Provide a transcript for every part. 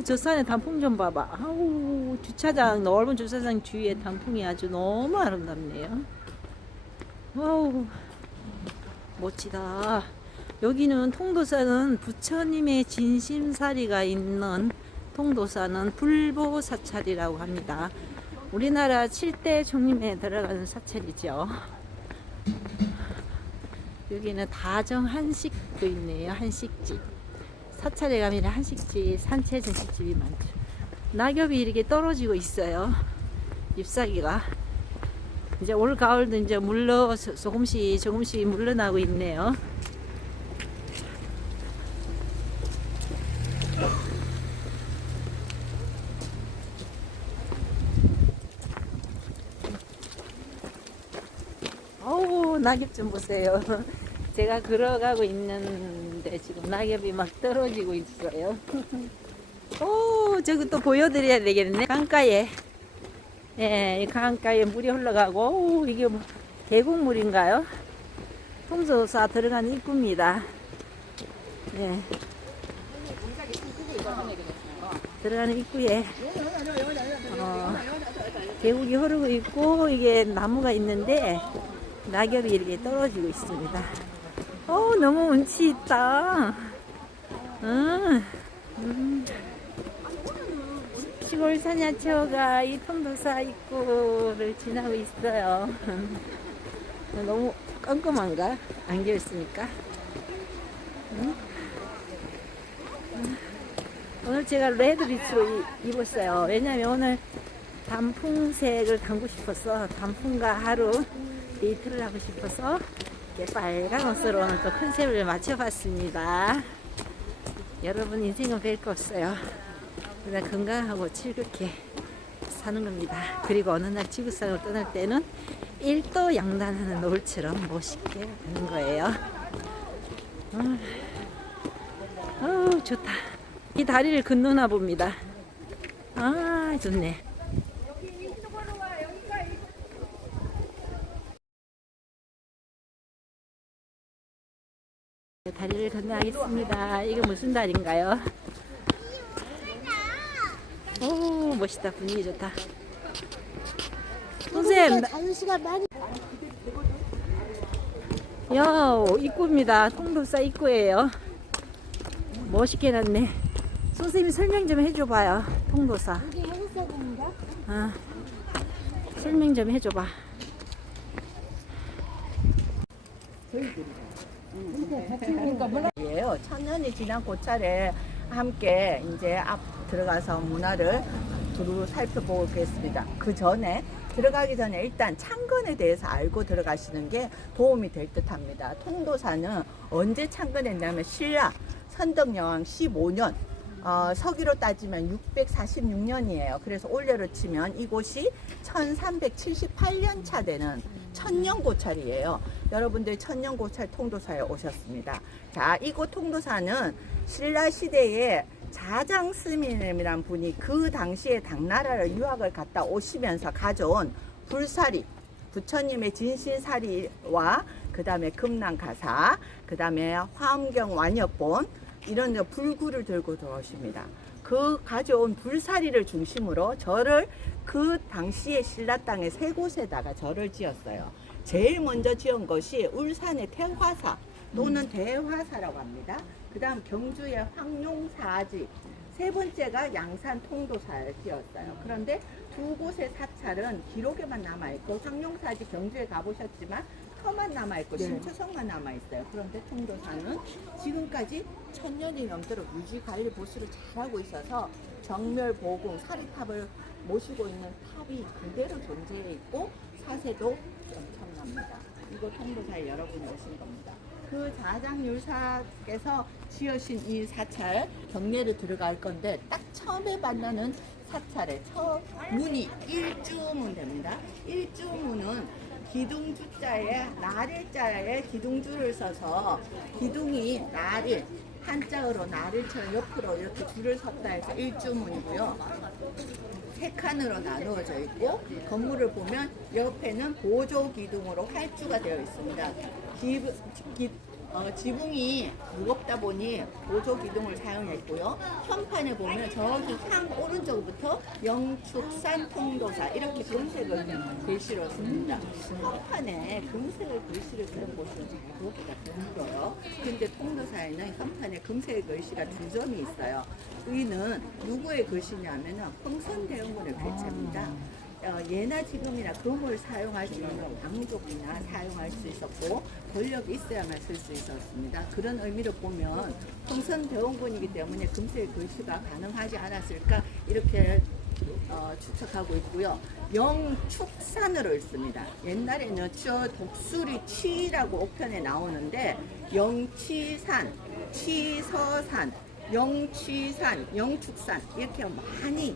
아우, 저 산에 단풍 좀 봐봐. 아우, 주차장, 넓은 주차장 주위에 단풍이 아주 너무 아름답네요. 아우, 멋지다. 여기는 통도사는 부처님의 진심사리가 있는 통도사는 불보사찰이라고 합니다. 우리나라 7대 종림에 들어가는 사찰이죠. 여기는 다정 한식도 있네요. 한식집. 사찰에 가면 한식집, 산채 전식집이 많죠. 낙엽이 이렇게 떨어지고 있어요. 잎사귀가. 이제 올 가을도 이제 조금씩 물러나고 있네요. 어우, 낙엽 좀 보세요. 제가 걸어가고 있는데 지금 낙엽이 막 떨어지고 있어요. 오, 저거 또 보여드려야 되겠네. 강가에. 예, 이 강가에 물이 흘러가고, 오, 이게 뭐 계곡물인가요? 통도사 들어가는 입구입니다. 예. 들어가는 입구에 계곡이 흐르고 있고, 이게 나무가 있는데 낙엽이 이렇게 떨어지고 있습니다. 너무 운치 있다. 시골 사냐초가 이 통도사 입구를 지나고 있어요. 너무 깜깜한가? 안겨 있으니까. 오늘 제가 레드비치로 입었어요. 왜냐면 오늘 단풍색을 담고 싶어서, 단풍과 하루 데이트를 하고 싶어서 이렇게 빨간 옷으로 오늘 또 컨셉을 맞춰봤습니다. 여러분, 인생은 별거 없어요. 그냥 건강하고 즐겁게 사는 겁니다. 그리고 어느 날 지구상을 떠날 때는 일도 양단하는 노을처럼 멋있게 하는 거예요. 좋다. 이 다리를 건너나 봅니다. 아, 좋네. 다리를 건너가겠습니다. 이거 무슨 다리인가요? 오, 멋있다. 분위기 좋다. 선생님, 야, 입구입니다. 통도사 입구예요. 멋있게 해놨네. 선생님이 설명 좀 해줘봐요. 통도사. 이게 해석인가? 설명 좀 해줘봐. 예요. 천년이 지난 고찰에 함께 이제 앞 들어가서 문화를 두루 살펴보겠습니다. 그 전에 들어가기 전에 일단 창건에 대해서 알고 들어가시는 게 도움이 될 듯합니다. 통도사는 언제 창건했냐면 신라 선덕여왕 15년 서기로 따지면 646년이에요. 그래서 올해로 치면 이곳이 1378년 차 되는 천년고찰이에요. 여러분들 천년고찰 통도사에 오셨습니다. 자, 이곳 통도사는 신라시대에 자장스님이란 분이 그 당시에 당나라를 유학을 갔다 오시면서 가져온 불사리, 부처님의 진실사리와 그 다음에 금난가사, 그 다음에 화엄경 완역본 이런 불구를 들고 들어오십니다. 그 가져온 불사리를 중심으로 절을 그 당시에 신라 땅에 세 곳에다가 절을 지었어요. 제일 먼저 지은 것이 울산의 태화사 또는 대화사라고 합니다. 그 다음 경주의 황룡사지, 세 번째가 양산 통도사를 지었어요. 그런데 두 곳의 사찰은 기록에만 남아있고, 황룡사지 경주에 가보셨지만 터만 남아있고 신초성만 남아있어요. 그런데 통도사는 지금까지 1000년이 넘도록 유지관리 보수를 잘하고 있어서 정멸보궁 사리탑을 모시고 있는 탑이 그대로 존재해 있고 사세도 엄청납니다. 이거 통도사에 여러분이 오신 겁니다. 그 자장율사께서 지으신 이 사찰 경례를 들어갈 건데 딱 처음에 만나는 사찰의 첫 문이 일주문 됩니다. 일주문은 기둥주자에 나릴자에 기둥줄을 써서 기둥이 나릴 한자어로 나릴처럼 옆으로 이렇게 줄을 섰다 해서 일주문이고요. 세 칸으로 나누어져 있고 건물을 보면 옆에는 보조 기둥으로 활주가 되어 있습니다. 지붕이 무겁다 보니 보조 기둥을 사용했고요. 현판에 보면 저기 향 오른쪽부터 영축산 통도사 이렇게 금색을 글씨로 씁니다. 현판에 금색을 글씨를 쓰는 곳은 잘 보기가 드물어요. 근데 통도사에는 현판에 금색 글씨가 2점이 있어요. 위는 누구의 글씨냐면은 흥선대원군의 배체입니다. 예나 지금이나 금을 사용할 수 있는 왕족이나 사용할 수 있었고 권력이 있어야만 쓸 수 있었습니다. 그런 의미로 보면 흥선대원군이기 때문에 금색 글씨가 가능하지 않았을까 이렇게 추측하고 있고요. 영축산으로 읽습니다. 옛날에는 저 독수리 치라고 옥편에 나오는데 영치산, 치서산, 영취산, 영축산 이렇게 많이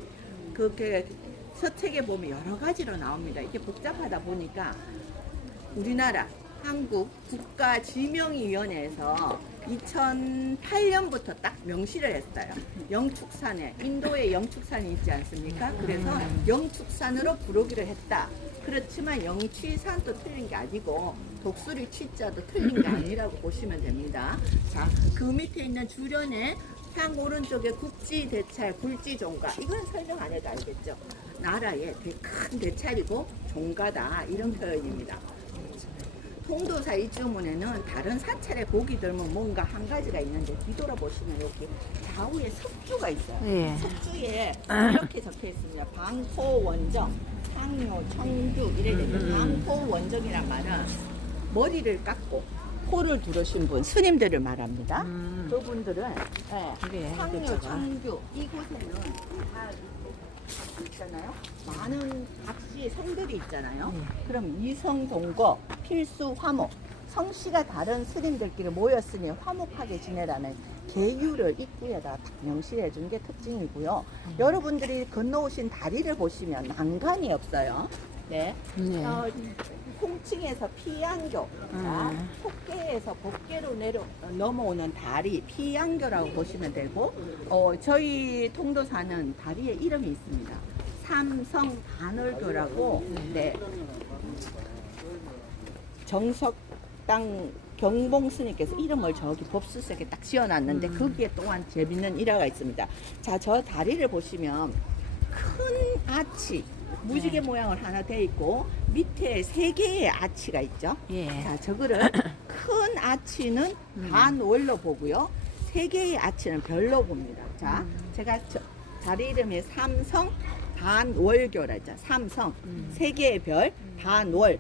그렇게 서책에 보면 여러 가지로 나옵니다. 이게 복잡하다 보니까 우리나라 한국 국가지명위원회에서 2008년부터 딱 명시를 했어요. 영축산에 인도에 영축산이 있지 않습니까? 그래서 영축산으로 부르기로 했다. 그렇지만 영취산도 틀린 게 아니고 독수리 취자도 틀린 게 아니라고 보시면 됩니다. 자, 그 밑에 있는 주련에 향 오른쪽에 국지 대찰, 굴지 종가 이건 설명 안 해도 알겠죠. 나라의 큰 대찰이고 종가다 이런 표현입니다. 통도사 이주문에는 다른 사찰에 보기 드문 뭔가 한 가지가 있는데 뒤돌아보시면 여기 좌우에 석주가 있어요. 예. 석주에 이렇게 적혀 있습니다. 방포원정, 상료, 청주 이래 되죠. 방포원정이란 말은 머리를 깎고 코를 두르신 분, 스님들을 말합니다. 그분들은 그게 상료, 글자가. 청주 이곳에는 다 있잖아요. 많은 각시의 성들이 있잖아요. 그럼 이성 동거 필수 화목 성씨가 다른 스님들끼리 모였으니 화목하게 지내라는 계율을 입구에다 딱 명시해 준 게 특징이고요. 여러분들이 건너오신 다리를 보시면 난간이 없어요. 네. 네. 홍층에서 피양교, 속계에서 법계로 넘어오는 다리, 피양교라고 보시면 되고, 저희 통도사는 다리에 이름이 있습니다. 삼성 반월교라고, 네. 정석당 경봉 스님께서 이름을 저기 법수석에 딱 지어놨는데, 거기에 또한 재밌는 일화가 있습니다. 자, 저 다리를 보시면 큰 아치, 무지개 모양을 하나 돼 있고 밑에 3개의 아치가 있죠. 예. 자, 저거를 큰 아치는 반월로 보고요. 3개의 아치는 별로 봅니다. 자, 제가 다리 이름이 삼성 반월교라 했죠. 삼성 3개의 별 반월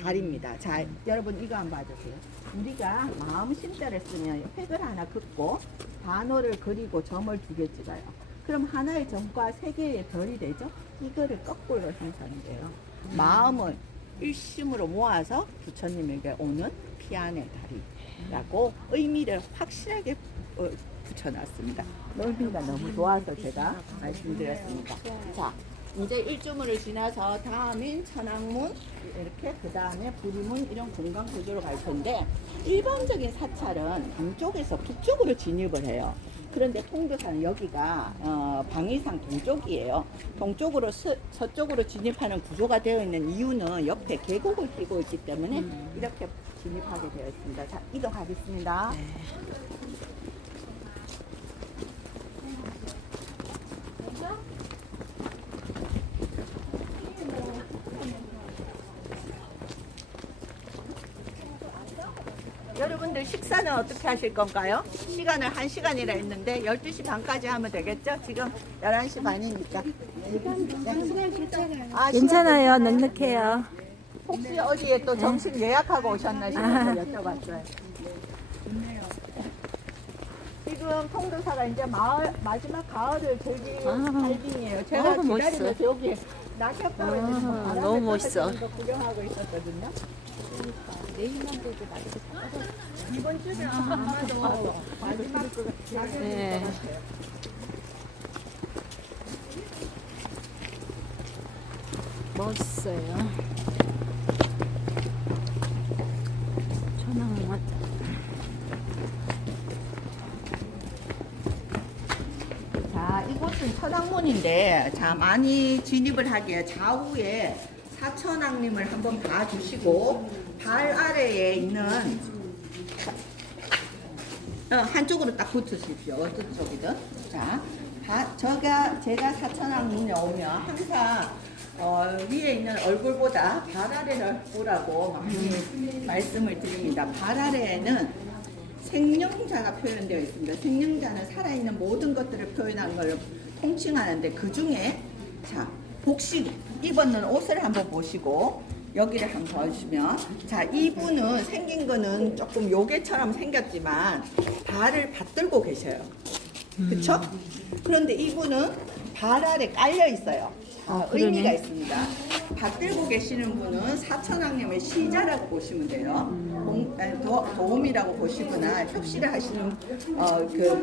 달입니다. 자, 여러분 이거 한번 봐주세요. 우리가 마음심자를 쓰면 획을 하나 긋고 반월을 그리고 점을 2개 찍어요. 그럼 하나의 점과 3개의 별이 되죠? 이거를 거꾸로 형성돼요. 마음을 일심으로 모아서 부처님에게 오는 피안의 다리라고 의미를 확실하게 붙여놨습니다. 의미가 너무 좋아서 제가 말씀드렸습니다. 자, 이제 일주문을 지나서 다음인 천왕문 이렇게 그 다음에 부리문 이런 공간 구조로 갈 텐데 일반적인 사찰은 동쪽에서 북쪽으로 진입을 해요. 그런데 통도사는 여기가 방위상 동쪽이에요. 동쪽으로 서쪽으로 진입하는 구조가 되어 있는 이유는 옆에 계곡을 끼고 있기 때문에 이렇게 진입하게 되어 있습니다. 자, 이동하겠습니다. 네. 여러분들 식사는 어떻게 하실 건가요? 시간을 1시간이라 했는데 12시 반까지 하면 되겠죠? 지금 11시 반이니까. 아, 괜찮아요. 넉넉해요. 혹시 어디에 또 점심 예약하고 오셨나 싶어서 여쭤봤어요. 지금 통도사가 이제 마지막 가을을 즐길 타이밍이에요. 제가 기다리면서 멋있어. 여기 낙엽바위 너무 멋있어. 구경하고 있었거든요. 내일만 되고 이번 주면 아마도 마지막 낙엽일 네. 것 같아요. 멋있어요. 천왕문. 자, 이곳은 천왕문인데, 자, 많이 진입을 하기에 좌우에 사천왕님을 한번 봐주시고, 발 아래에 있는 한쪽으로 딱 붙으십시오. 어떤 쪽이든. 자, 제가 사천왕릉에 오면 항상 위에 있는 얼굴보다 발 아래를 보라고 많이 말씀을 드립니다. 발 아래에는 생명자가 표현되어 있습니다. 생명자는 살아있는 모든 것들을 표현한 걸 통칭하는데 그 중에 자 복식 입었는 옷을 한번 보시고 여기를 한번 보시면 자 이분은 생긴 거는 조금 요괴처럼 생겼지만 발을 받들고 계셔요. 그쵸? 그런데 이분은 발 아래 깔려 있어요. 그러네. 의미가 있습니다. 받들고 계시는 분은 사천왕님의 시자라고 보시면 돼요. 도움이라고 보시거나 협시를 하시는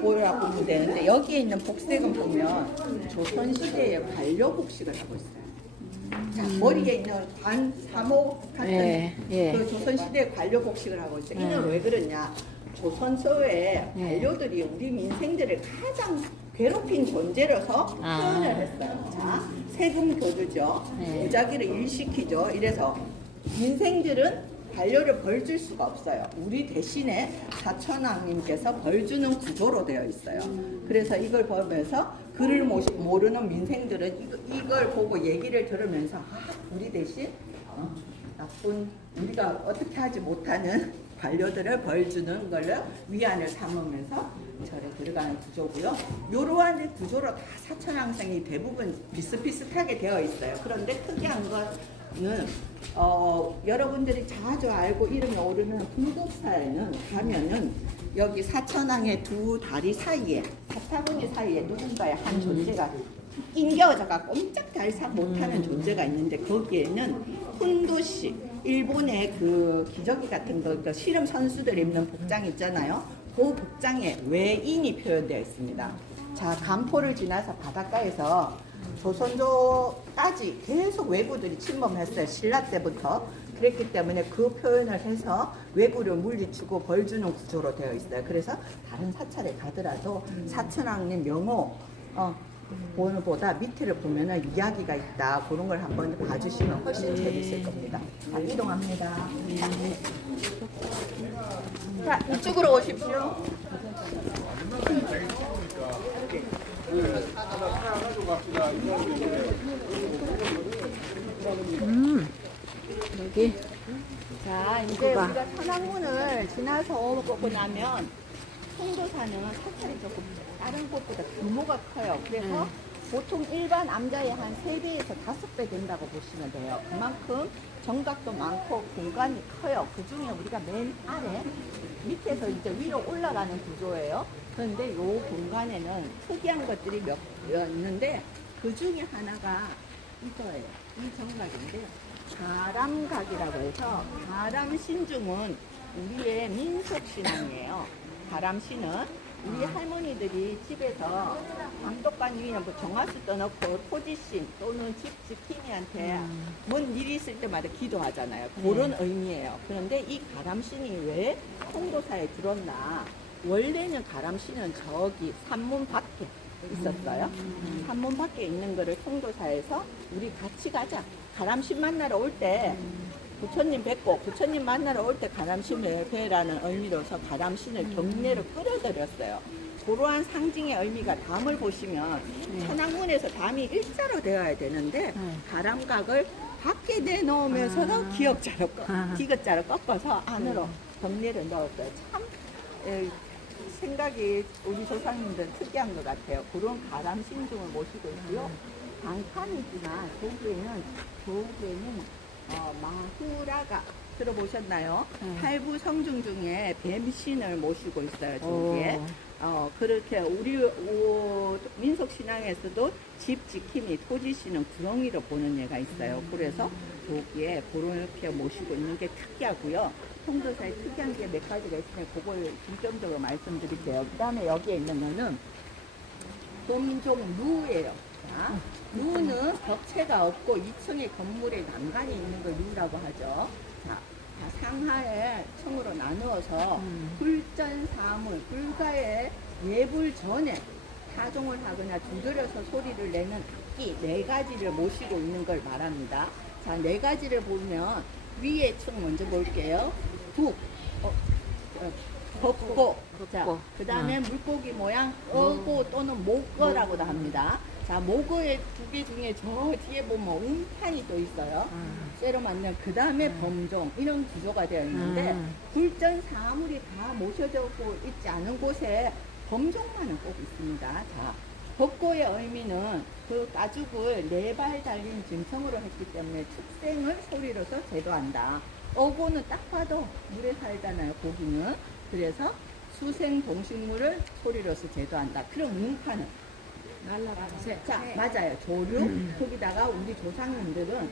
뭐라고 보면 되는데 여기에 있는 복색은 보면 조선시대의 관료 복식을 하고 있어요. 자, 머리에 있는 사목 같은 예. 그 조선시대 관료 복식을 하고 있어요. 이는 왜 그러냐? 조선소의 관료들이 우리 민생들을 가장 괴롭힌 존재로서 표현을 했어요. 자, 세금 교주죠. 무작위를 일시키죠. 이래서 민생들은 관료를 벌 줄 수가 없어요. 우리 대신에 사천왕님께서 벌 주는 구조로 되어 있어요. 그래서 이걸 보면서 글을 모르는 민생들은 이걸 보고 얘기를 들으면서 우리 대신 나쁜 우리가 어떻게 하지 못하는 관료들을 벌 주는 걸로 위안을 삼으면서 절에 들어가는 구조고요. 이러한 구조로 다 사천왕생이 대부분 비슷비슷하게 되어 있어요. 그런데 특이한 거는 여러분들이 자주 알고 이름이 오르는 불국사에는 가면은 여기 사천왕의 두 다리 사이에 사타구니 사이에 누군가의 한 존재가 낑겨져가 꼼짝달싹 못하는 존재가 있는데 거기에는 훈도시 일본의 그 기저귀 같은 거 씨름 선수들 입는 복장 있잖아요. 그 복장에 외인이 표현되어 있습니다. 자, 간포를 지나서 바닷가에서 조선조까지 계속 왜구들이 침범했어요. 신라 때부터. 그랬기 때문에 그 표현을 해서 왜구를 물리치고 벌주는 구조로 되어 있어요. 그래서 다른 사찰에 가더라도 사천왕님 명호 보다 밑에를 보면은 이야기가 있다. 그런 걸 한번 봐주시면 훨씬 재밌을 겁니다. 자, 이동합니다. 자, 이쪽으로 오십시오. 여기 자, 이제 우리가 천왕문을 지나서 오고 나면 송도사는 사찰이 조금 다른 곳보다 규모가 커요. 그래서 보통 일반 암자의 한 3배에서 5배 된다고 보시면 돼요. 그만큼 정각도 많고 공간이 커요. 그 중에 우리가 맨 아래 밑에서 이제 위로 올라가는 구조예요. 그런데 이 공간에는 특이한 것들이 몇 있는데 그 중에 하나가 이거예요. 이 정각인데 가람각이라고 해서 가람신중은 우리의 민속신앙이에요. 가람신은 우리 할머니들이 집에서 방독간 위에 뭐 정화수 떠놓고 토지신 또는 집 지킴이한테 뭔 일이 있을 때마다 기도하잖아요. 그런 의미예요. 그런데 이 가람신이 왜 홍도사에 들었나? 원래는 가람신은 저기 산문 밖에 있었어요. 산문 밖에 있는 거를 송도사에서 우리 같이 가자. 가람신 만나러 올 때 부처님 뵙고 부처님 만나러 올 때 가람신을 뵈라는 의미로서 가람신을 경례로 끌어들였어요. 그러한 상징의 의미가 담을 보시면 천왕문에서 담이 일자로 되어야 되는데 가람각을 밖에 내놓으면서도 기역자로 디귿자로 꺾어서 안으로 경례를 넣었어요. 참 생각이 우리 조상님들 특이한 것 같아요. 그런 가람신중을 모시고 있고요. 방칸이지만 저기에는 마후라가 들어보셨나요? 8부 성중 중에 뱀신을 모시고 있어요. 저기에 그렇게 우리 민속 신앙에서도 집 지킴이 토지신은 구렁이로 보는 예가 있어요. 그래서 저기에 그렇게 모시고 있는 게 특이하고요. 송도사에 특이한 게 몇 가지가 있으면 그걸 중점적으로 말씀드릴게요. 그 다음에 여기에 있는 거는 도민종 누예요. 자, 누는 벽체가 없고 2층의 건물에 난간이 있는 걸 누라고 하죠. 자, 상하에 층으로 나누어서 불전사물, 불가에 예불 전에 타종을 하거나 두드려서 소리를 내는 악기 4가지를 모시고 있는 걸 말합니다. 자, 4가지를 보면 위에 층 먼저 볼게요. 북, 벚꽃. 자, 벚꽃. 그 다음에 물고기 모양 어고 또는 목어라고도 합니다. 자, 목어의 두 개 중에 저 뒤에 보면 움판이 또 있어요. 쇠로 만든 그 다음에 범종 이런 구조가 되어 있는데 굴전 사물이 다 모셔져고 있지 않은 곳에 범종만은 꼭 있습니다. 자, 벚꽃의 의미는 그 가죽을 4발 달린 짐승으로 했기 때문에 축생을 소리로서 제도한다. 어고는 딱 봐도 물에 살잖아요, 고기는. 그래서 수생 동식물을 소리로서 제도한다. 그럼 움파는 자, 맞아요. 조류. 거기다가 우리 조상님들은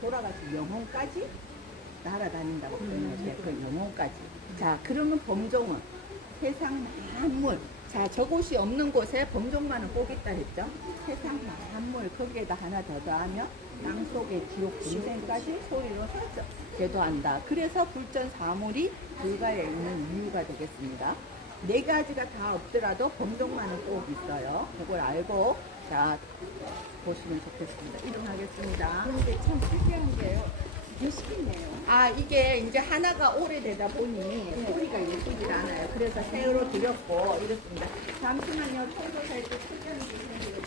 돌아가서 영혼까지 날아다닌다고 표현하세요. 그 영혼까지. 자, 그러면 범종은 세상 만물. 자, 저곳이 없는 곳에 범종만은 꼭 있다 했죠. 세상 만물 거기에다 하나 더 더하면 땅 속의 지옥 중생까지 소리로 제도한다. 그래서 불전 사물이 불가에 있는 이유가 되겠습니다. 4가지가 다 없더라도 범종만은 꼭 있어요. 그걸 알고 자 보시면 좋겠습니다. 이동하겠습니다. 그런데 참 특이한 게요. 예식이네요. 아, 이게 이제 하나가 오래되다 보니 소리가 예쁘질 않아요. 그래서 새로 드렸고 이렇습니다. 잠시만요. 청소할 때 특이한 게 있는데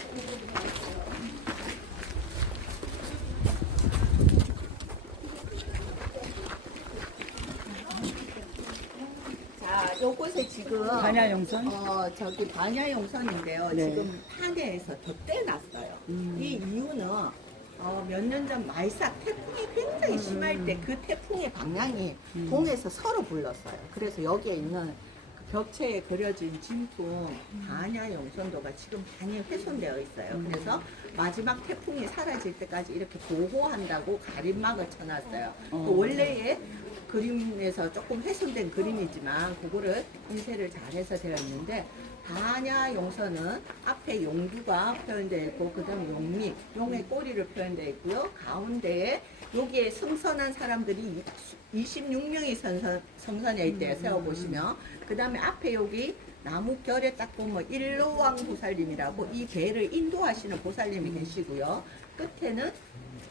자, 요곳에 지금 반야용선? 저기 반야용선인데요. 네. 지금 판에서 덧대놨어요. 이 이유는 몇 년 전 말삭 태풍이 굉장히 심할 때 그 태풍의 방향이 동에서 서로 불렀어요. 그래서 여기에 있는 그 벽체에 그려진 진품 반야용선도가 지금 많이 훼손되어 있어요. 그래서 마지막 태풍이 사라질 때까지 이렇게 보호한다고 가림막을 쳐놨어요. 그 원래의 그림에서 조금 훼손된 그림이지만 그거를 인쇄를 잘해서 되어 있는데 반야용선은 앞에 용두가 표현되어 있고 그 다음 용미, 용의 꼬리를 표현되어 있고요. 가운데에 여기에 성선한 사람들이 26명이 성선에 있대요. 세워보시면. 그 다음에 앞에 여기 나무 결에 딱 보면 일로왕 보살님이라고 이 배를 인도하시는 보살님이 계시고요. 끝에는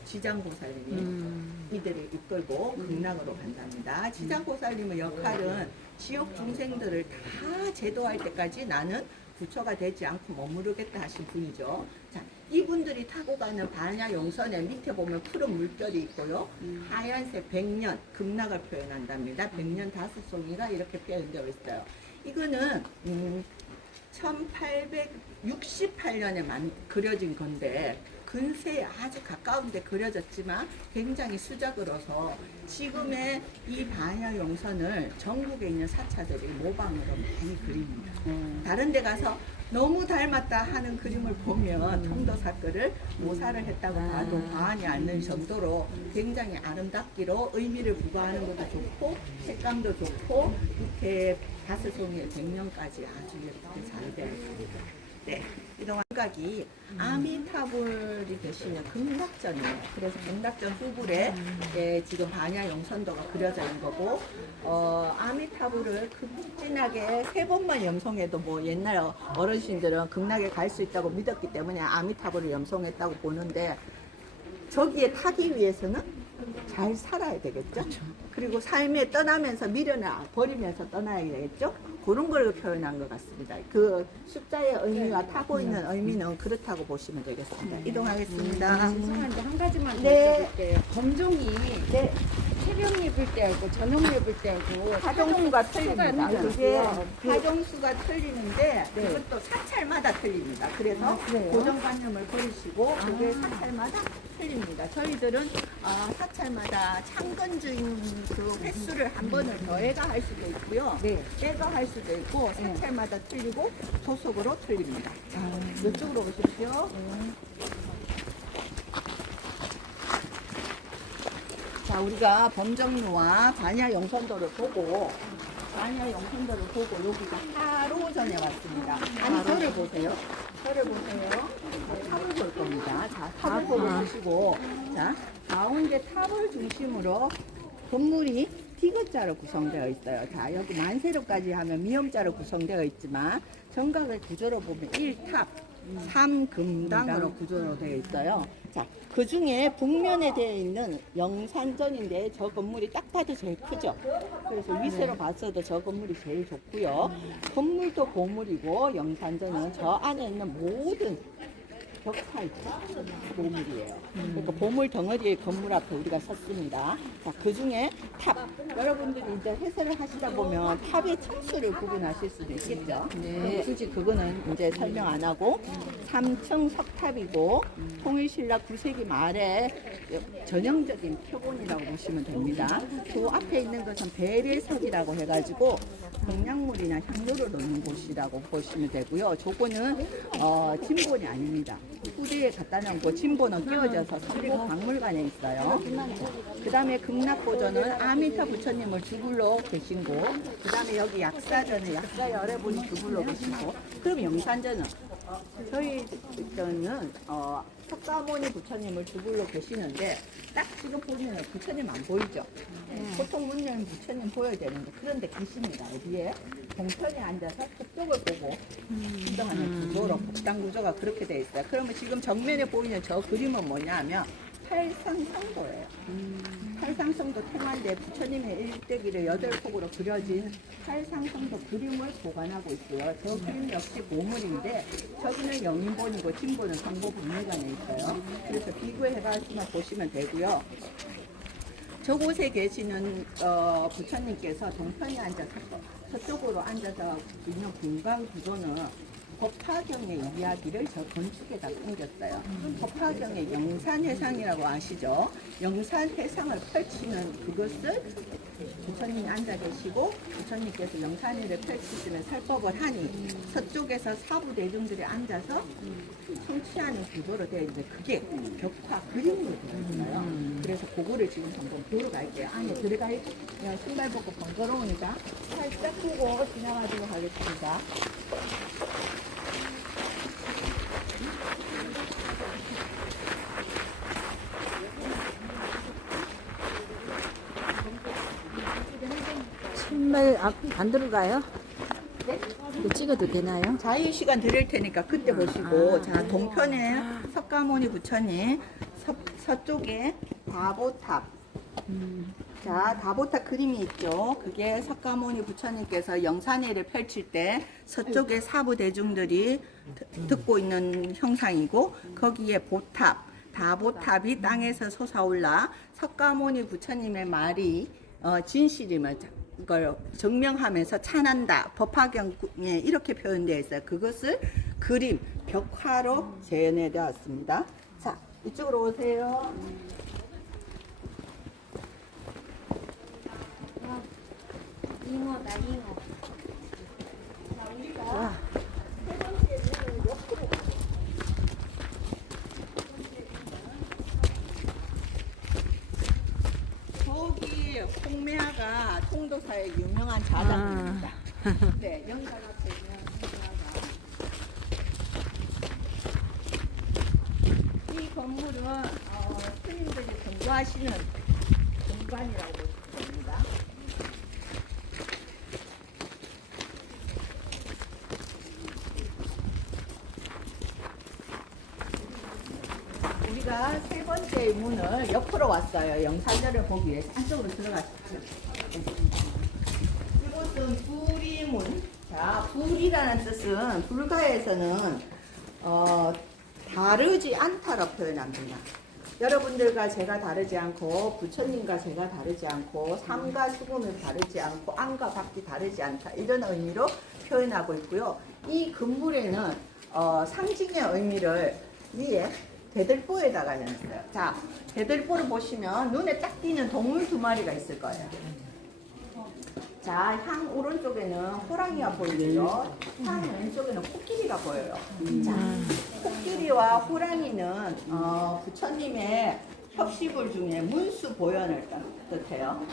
지장보살님이 이들을 이끌고 극락으로 간답니다. 지장보살님의 역할은 지옥 중생들을 다 제도할 때까지 나는 부처가 되지 않고 머무르겠다 하신 분이죠. 자, 이분들이 타고 가는 반야용선에 밑에 보면 푸른 물결이 있고요. 하얀색 백년, 극락을 표현한답니다. 백년 5송이가 이렇게 표현되어 있어요. 이거는 1868년에 그려진 건데 근세에 아주 가까운데 그려졌지만 굉장히 수작으로서 지금의 이 반야용선을 전국에 있는 사차들이 모방으로 많이 그립니다. 다른 데 가서 너무 닮았다 하는 그림을 보면 통도사글을 모사를 했다고 봐도 과언이 않는 정도로 굉장히 아름답기로 의미를 부과하는 것도 좋고 색감도 좋고 이렇게 5송이의 100년까지 아주 이렇게 잘 되어 있습니다. 네, 이동한 각이 아미타불이 계시는 극락전이에요. 그래서 극락전 후불에 지금 반야용선도가 그려져 있는 거고, 아미타불을 극진하게 3번만 염송해도 뭐 옛날 어르신들은 극락에 갈 수 있다고 믿었기 때문에 아미타불을 염송했다고 보는데 저기에 타기 위해서는 잘 살아야 되겠죠. 그리고 삶에 떠나면서 미련을 버리면서 떠나야 되겠죠. 그런 걸 표현한 것 같습니다. 그 숫자의 의미와 타고 있는 의미는 그렇다고 보시면 되겠습니다. 이동하겠습니다. 죄송한데 한 가지만 네. 여쭤볼게요. 범종이 네, 새벽 예불 때하고 저녁 예불 때하고 하종수가 틀립니다. 그게 그 하종수가 틀리는데 그것도 사찰마다 틀립니다. 그래서 그래요? 고정관념을 버리시고 그게 사찰마다 틀립니다. 저희들은 사찰마다 창건주인 그 횟수를 한 번을 더해가 할 수도 있고요. 네. 빼가 할 수도 있고 사찰마다 틀리고 소속으로 틀립니다. 자, 이쪽으로 오십시오. 자, 우리가 범정루와 반야용선도를 보고 여기가 하루 전에 왔습니다. 아니, 저를 보세요. 저를 보세요. 탑을 볼 겁니다. 자, 탑을 보고 보시고, 자, 가운데 탑을 중심으로 건물이 디귿자로 구성되어 있어요. 자, 여기 만세로까지 하면 미음자로 구성되어 있지만 정각의 구조로 보면 1탑, 삼금당으로 구조로 되어 있어요. 자, 그 중에 북면에 되어 있는 영산전인데 저 건물이 딱 봐도 제일 크죠. 그래서 위세로 봤어도 저 건물이 제일 좋고요. 건물도 고물이고 영산전은 저 안에 있는 모든 벽화 있죠? 보물이에요. 그러니까 보물 덩어리의 건물 앞에 우리가 섰습니다. 자, 그 중에 탑. 여러분들이 이제 해설을 하시다 보면 탑의 층수를 구분하실 수도 있겠죠. 네. 굳이 그거는 이제 설명 안 하고 3층 석탑이고 통일신라 9세기 말에 전형적인 표본이라고 보시면 됩니다. 그 앞에 있는 것은 베레석이라고 해가지고 공약물이나 향료를 넣는 곳이라고 보시면 되고요. 저거는 진본이 아닙니다. 후대에 갖다 놓고 진본은 끼워져서 성고 박물관에 있어요. 그 다음에 극락보전은 아미타 부처님을 주불로 계신 곳. 그 다음에 여기 약사전은 약사 여러분이 주불로 계시고. 그럼 영산전은 저희 저는 석가모니 부처님을 주불로 계시는데 딱 지금 보면 부처님 안 보이죠? 보통 문 열면 부처님 보여야 되는데 그런데 계십니다. 어디에? 동편에 앉아서 그쪽을 보고 구성하는 구조로 복당 구조가 그렇게 되어 있어요. 그러면 지금 정면에 보이는 저 그림은 뭐냐 하면 팔상성도예요. 팔상성도 테마인데 부처님의 일대기를 8폭으로 그려진 팔상성도 그림을 보관하고 있고요. 저 그림 역시 보물인데 저기는 영인본이고 진본은 성보박물관에 있어요. 그래서 비교해가지고 보시면 되고요. 저곳에 계시는 부처님께서 동편에 앉아서 서쪽으로 앉아서 있는 공간 구조는 법화경의 이야기를 저 건축에다 옮겼어요. 법화경의 영산해상이라고 아시죠? 영산해상을 펼치는 그것을 부처님이 앉아 계시고 부처님께서 영산위를 펼치시는 설법을 하니 서쪽에서 사부 대중들이 앉아서 성취하는 구조로 되어 있는데 그게 벽화 그림으로 되어 있어요. 그래서 그거를 지금 한번 보러 갈게요. 안에 들어갈 신발 벗고 번거로우니까 살짝 보고 지나가도록 하겠습니다. 신발 안 들어가요? 이거 찍어도 되나요? 자유 시간 드릴 테니까 그때 보시고 자 동편에 석가모니 부처님 서쪽에 다보탑 자 다보탑 그림이 있죠. 그게 석가모니 부처님께서 영산회를 펼칠 때 서쪽에 사부 대중들이 듣고 있는 형상이고 거기에 보탑 다보탑이 땅에서 솟아올라 석가모니 부처님의 말이 진실임을 걸 증명하면서 찬한다. 법화경에 이렇게 표현되어 있어요. 그것을 그림, 벽화로 재현해 되었습니다. 자, 이쪽으로 오세요. 잉어다 잉어. 자, 우리가 와, 세 번째는 옆으로 저기 홍매화가 통도사의 유명한 자당입니다. 네, 영상 앞에 있는 홍매화가 이 건물은 스님들이 공부하시는 공간이라고 보십니다. 우리가 세 번째 문을 옆으로 왔어요. 영산전을 보기 위해서 안쪽으로 들어가십시오. 이곳은 불이문. 자, 불이라는 뜻은 불가에서는 다르지 않다라고 표현합니다. 여러분들과 제가 다르지 않고 부처님과 제가 다르지 않고 삶과 수금이 다르지 않고 안과 밖이 다르지 않다 이런 의미로 표현하고 있고요. 이 건물에는 상징의 의미를 위에 대들보에다가 놨어요. 자, 대들보를 보시면 눈에 딱 띄는 동물 2마리가 있을 거예요. 자, 향 오른쪽에는 호랑이가 보이고요. 향 왼쪽에는 코끼리가 보여요. 자, 코끼리와 호랑이는 부처님의 협시불 중에 문수보현을 뜻해요.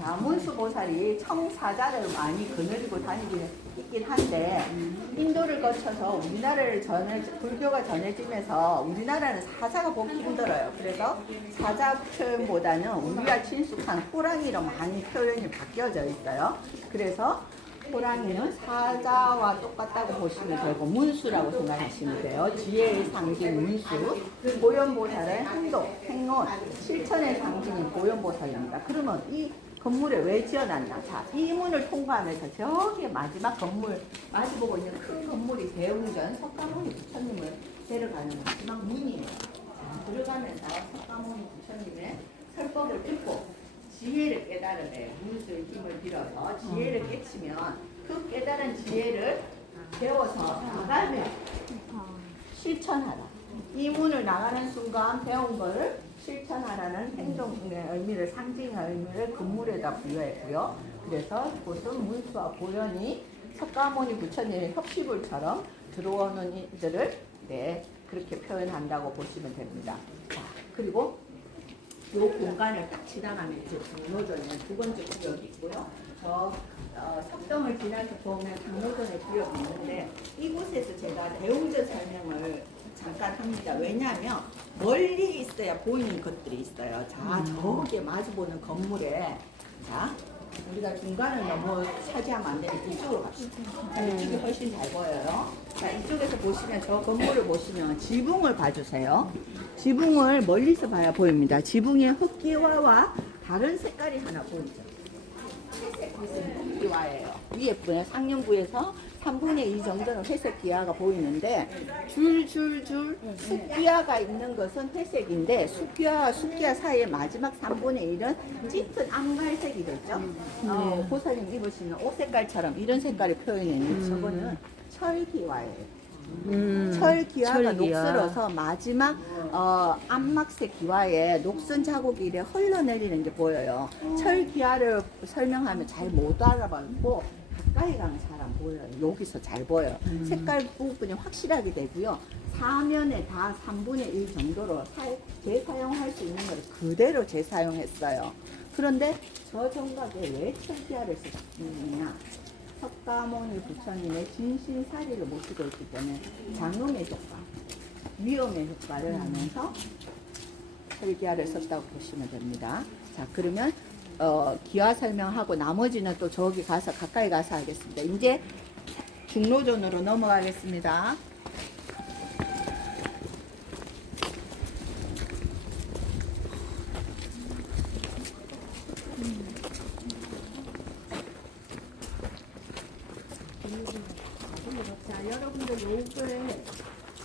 자, 문수보살이 청사자를 많이 거느리고 다니긴 있긴 한데 인도를 거쳐서 우리나라를 불교가 전해지면서 우리나라는 사자가 보기 힘들어요. 그래서 사자 표현보다는 우리가 친숙한 호랑이로 많이 표현이 바뀌어져 있어요. 그래서 호랑이는 사자와 똑같다고 보시면 되고 문수라고 생각하시면 돼요. 지혜의 상징 문수, 보현보살의 행동, 행론, 실천의 상징인 보현보살입니다. 그러면 이 건물에 왜 지어놨나? 자, 이 문을 통과하면서 저기 마지막 건물, 마주보고 있는 큰 건물이 대웅전 석가모니 부처님을 데려가는 마지막 문이에요. 자, 들어가면서 석가모니 부처님의 설법을 듣고 지혜를 깨달으래. 문수의 힘을 빌어서 지혜를 깨치면 그 깨달은 지혜를 배워서 나가면 실천하라. 이 문을 나가는 순간 배운 거를 실천하라는 행동의 의미를, 상징의 의미를 건물에다 부여했고요. 그래서 그것은 문수와 보현이 석가모니 부처님의 협시불처럼 들어오는 이들을 그렇게 표현한다고 보시면 됩니다. 자, 그리고 이 공간을 딱 지나가면 이제 장로전에 두 번째 구역이 있고요. 저 석동을 지나서 보면 장로전의 구역이 있는데 이곳에서 제가 대웅전 설명을 잠깐 합니다. 왜냐하면 멀리 있어야 보이는 것들이 있어요. 자, 저기에 마주보는 건물에 자, 우리가 중간을 너무 차지하면 안 되니까 이쪽으로 갑시다. 자, 이쪽이 훨씬 잘 보여요. 자, 이쪽에서 보시면 저 건물을 보시면 지붕을 봐주세요. 지붕을 멀리서 봐야 보입니다. 지붕에 흑기와와 다른 색깔이 하나 보이죠. 회색 흑기와예요. 위에 부에 상륜부에서 3분의 2 정도는 회색 기와가 보이는데 줄줄줄 숫기와가 있는 것은 회색인데 숫기와 숫기와 사이의 마지막 3분의 1은 짙은 암갈색이 되죠. 보살님 입으시는 옷 색깔처럼 이런 색깔이 표현되는 저거는 철기와예요. 철기와가 녹슬어서 마지막 암막색 기와에 녹슨 자국이 이래 흘러내리는 게 보여요. 철기와를 설명하면 잘 못 알아봤고 가까이 가면 잘 안 보여요. 여기서 잘 보여요. 색깔 부분이 확실하게 되고요. 사면에 다 3분의 1 정도로 재사용할 수 있는 걸 그대로 재사용했어요. 그런데 저 정각에 왜 철기와를 썼느냐? 석가모니 부처님의 진신사리를 모시고 있기 때문에 장롱의 효과, 위험의 효과를 하면서 철기와를 썼다고 보시면 됩니다. 자, 그러면 기와 설명하고 나머지는 또 저기 가서 가까이 가서 하겠습니다. 이제 중로전으로 넘어가겠습니다. 자, 여러분들 요거에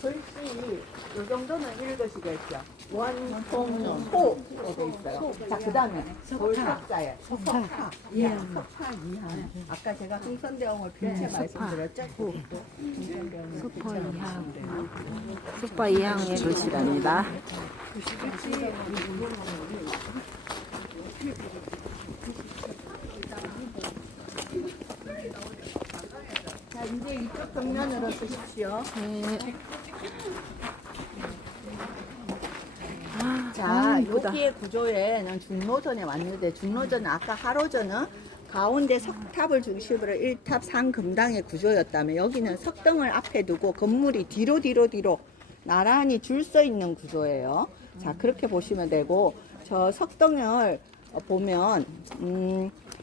글씨 요 정도는 읽으시겠죠? 원통호 돼 있어요. 자, 그 다음에 돌석자에 석파 이항, 석파 이항. 아까 제가 흥선대원을 필체 말씀드렸죠? 흥선대원을 필체 말씀드려요. 숙파 이항의 글씨랍니다. 자, 이제 이쪽 벽면으로 쓰십시오. 자, 여기의 구조에는 중로전에 왔는데 중로전은 아까 하로전은 가운데 석탑을 중심으로 1탑 상금당의 구조였다면 여기는 석등을 앞에 두고 건물이 뒤로 나란히 줄 서 있는 구조예요. 자, 그렇게 보시면 되고 저 석등을 보면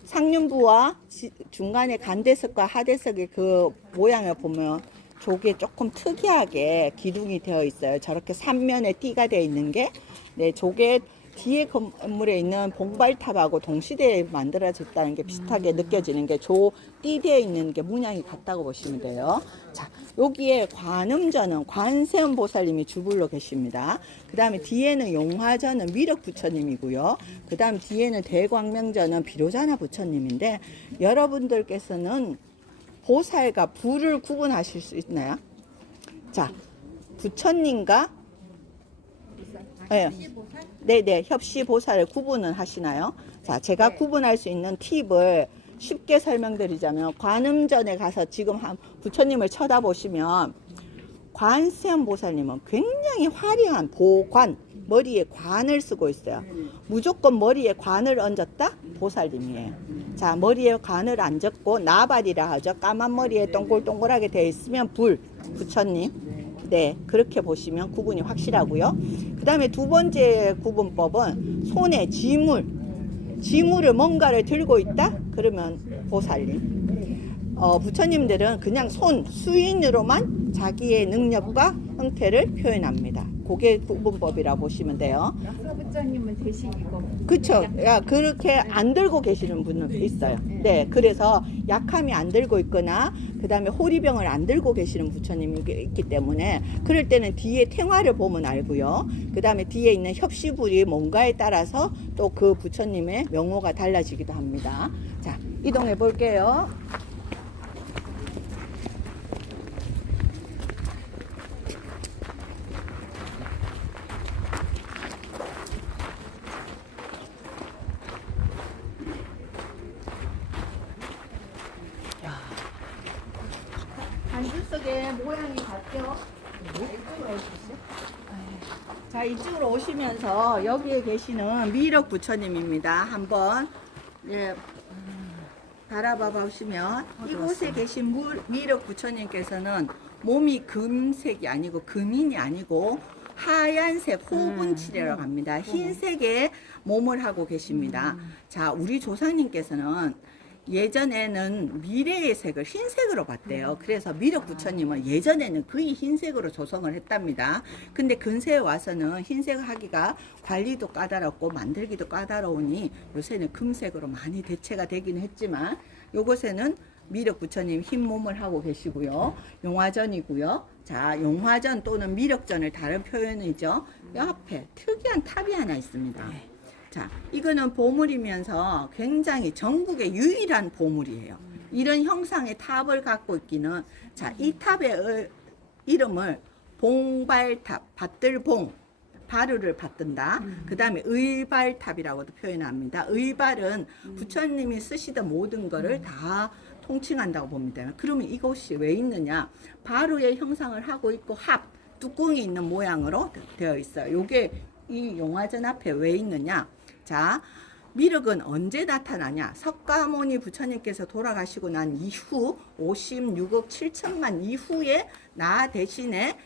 상륜부와 중간에 간대석과 하대석의 그 모양을 보면 저게 조금 특이하게 기둥이 되어 있어요. 저렇게 삼면에 띠가 되어 있는 게 저게 뒤에 건물에 있는 봉발탑하고 동시대에 만들어졌다는 게 비슷하게 느껴지는 게 저 띠 되어 있는 게 문양이 같다고 보시면 돼요. 자, 여기에 관음전은 관세음 보살님이 주불로 계십니다. 그 다음에 뒤에는 용화전은 위력 부처님이고요. 그 다음 뒤에는 대광명전은 비로자나 부처님인데 여러분들께서는 보살과 부를 구분하실 수 있나요? 자, 부처님과 네네, 협시보살을 구분을 하시나요? 자, 제가 구분할 수 있는 팁을 쉽게 설명드리자면 관음전에 가서 지금 부처님을 쳐다보시면 관세음 보살님은 굉장히 화려한 보관, 머리에 관을 쓰고 있어요. 무조건 머리에 관을 얹었다? 보살님이에요. 자, 머리에 관을 안 얹고 나발이라 하죠. 까만 머리에 동글동글하게 되어 있으면 부처님. 네, 그렇게 보시면 구분이 확실하고요. 그 다음에 두 번째 구분법은 손에 지물을 뭔가를 들고 있다? 그러면 보살님. 부처님들은 그냥 수인으로만 자기의 능력과 형태를 표현합니다. 그게 구분법이라고 보시면 돼요. 부처님은 대신이고. 그쵸. 야, 그렇게 안 들고 계시는 분은 있어요. 네. 그래서 약함이 안 들고 있거나, 그 다음에 호리병을 안 들고 계시는 부처님이 있기 때문에, 그럴 때는 뒤에 탱화를 보면 알고요. 그 다음에 뒤에 있는 협시불이 뭔가에 따라서 또 그 부처님의 명호가 달라지기도 합니다. 자, 이동해 볼게요. 반줄 속에 모양이 같죠? 이쪽으로 오시죠. 자, 이쪽으로 오시면서 여기에 계시는 미륵 부처님입니다. 한번 바라봐 보시면 이곳에 계신 미륵 부처님께서는 몸이 금색이 아니고 금인이 아니고 하얀색 호분칠이라고 합니다. 흰색의 몸을 하고 계십니다. 자, 우리 조상님께서는 예전에는 미래의 색을 흰색으로 봤대요. 그래서 미륵 부처님은 예전에는 거의 흰색으로 조성을 했답니다. 근데 근세에 와서는 흰색 하기가 관리도 까다롭고 만들기도 까다로우니 요새는 금색으로 많이 대체가 되긴 했지만, 요곳에는 미륵 부처님 흰 몸을 하고 계시고요. 용화전이고요. 자, 용화전 또는 미륵전을 다른 표현이죠. 이 앞에 특이한 탑이 하나 있습니다. 자, 이거는 보물이면서 굉장히 전국의 유일한 보물이에요. 이런 형상의 탑을 갖고 있기는, 자, 이 탑의 이름을 봉발탑, 받들봉, 바루를 받든다. 그 다음에 의발탑이라고도 표현합니다. 의발은 부처님이 쓰시던 모든 거를 다 통칭한다고 봅니다. 그러면 이곳이 왜 있느냐? 바루의 형상을 하고 있고 뚜껑이 있는 모양으로 되어 있어요. 요게 이 용화전 앞에 왜 있느냐? 자, 미륵은 언제 나타나냐? 석가모니 부처님께서 돌아가시고 난 이후 56억 7천만 이후에 나 대신에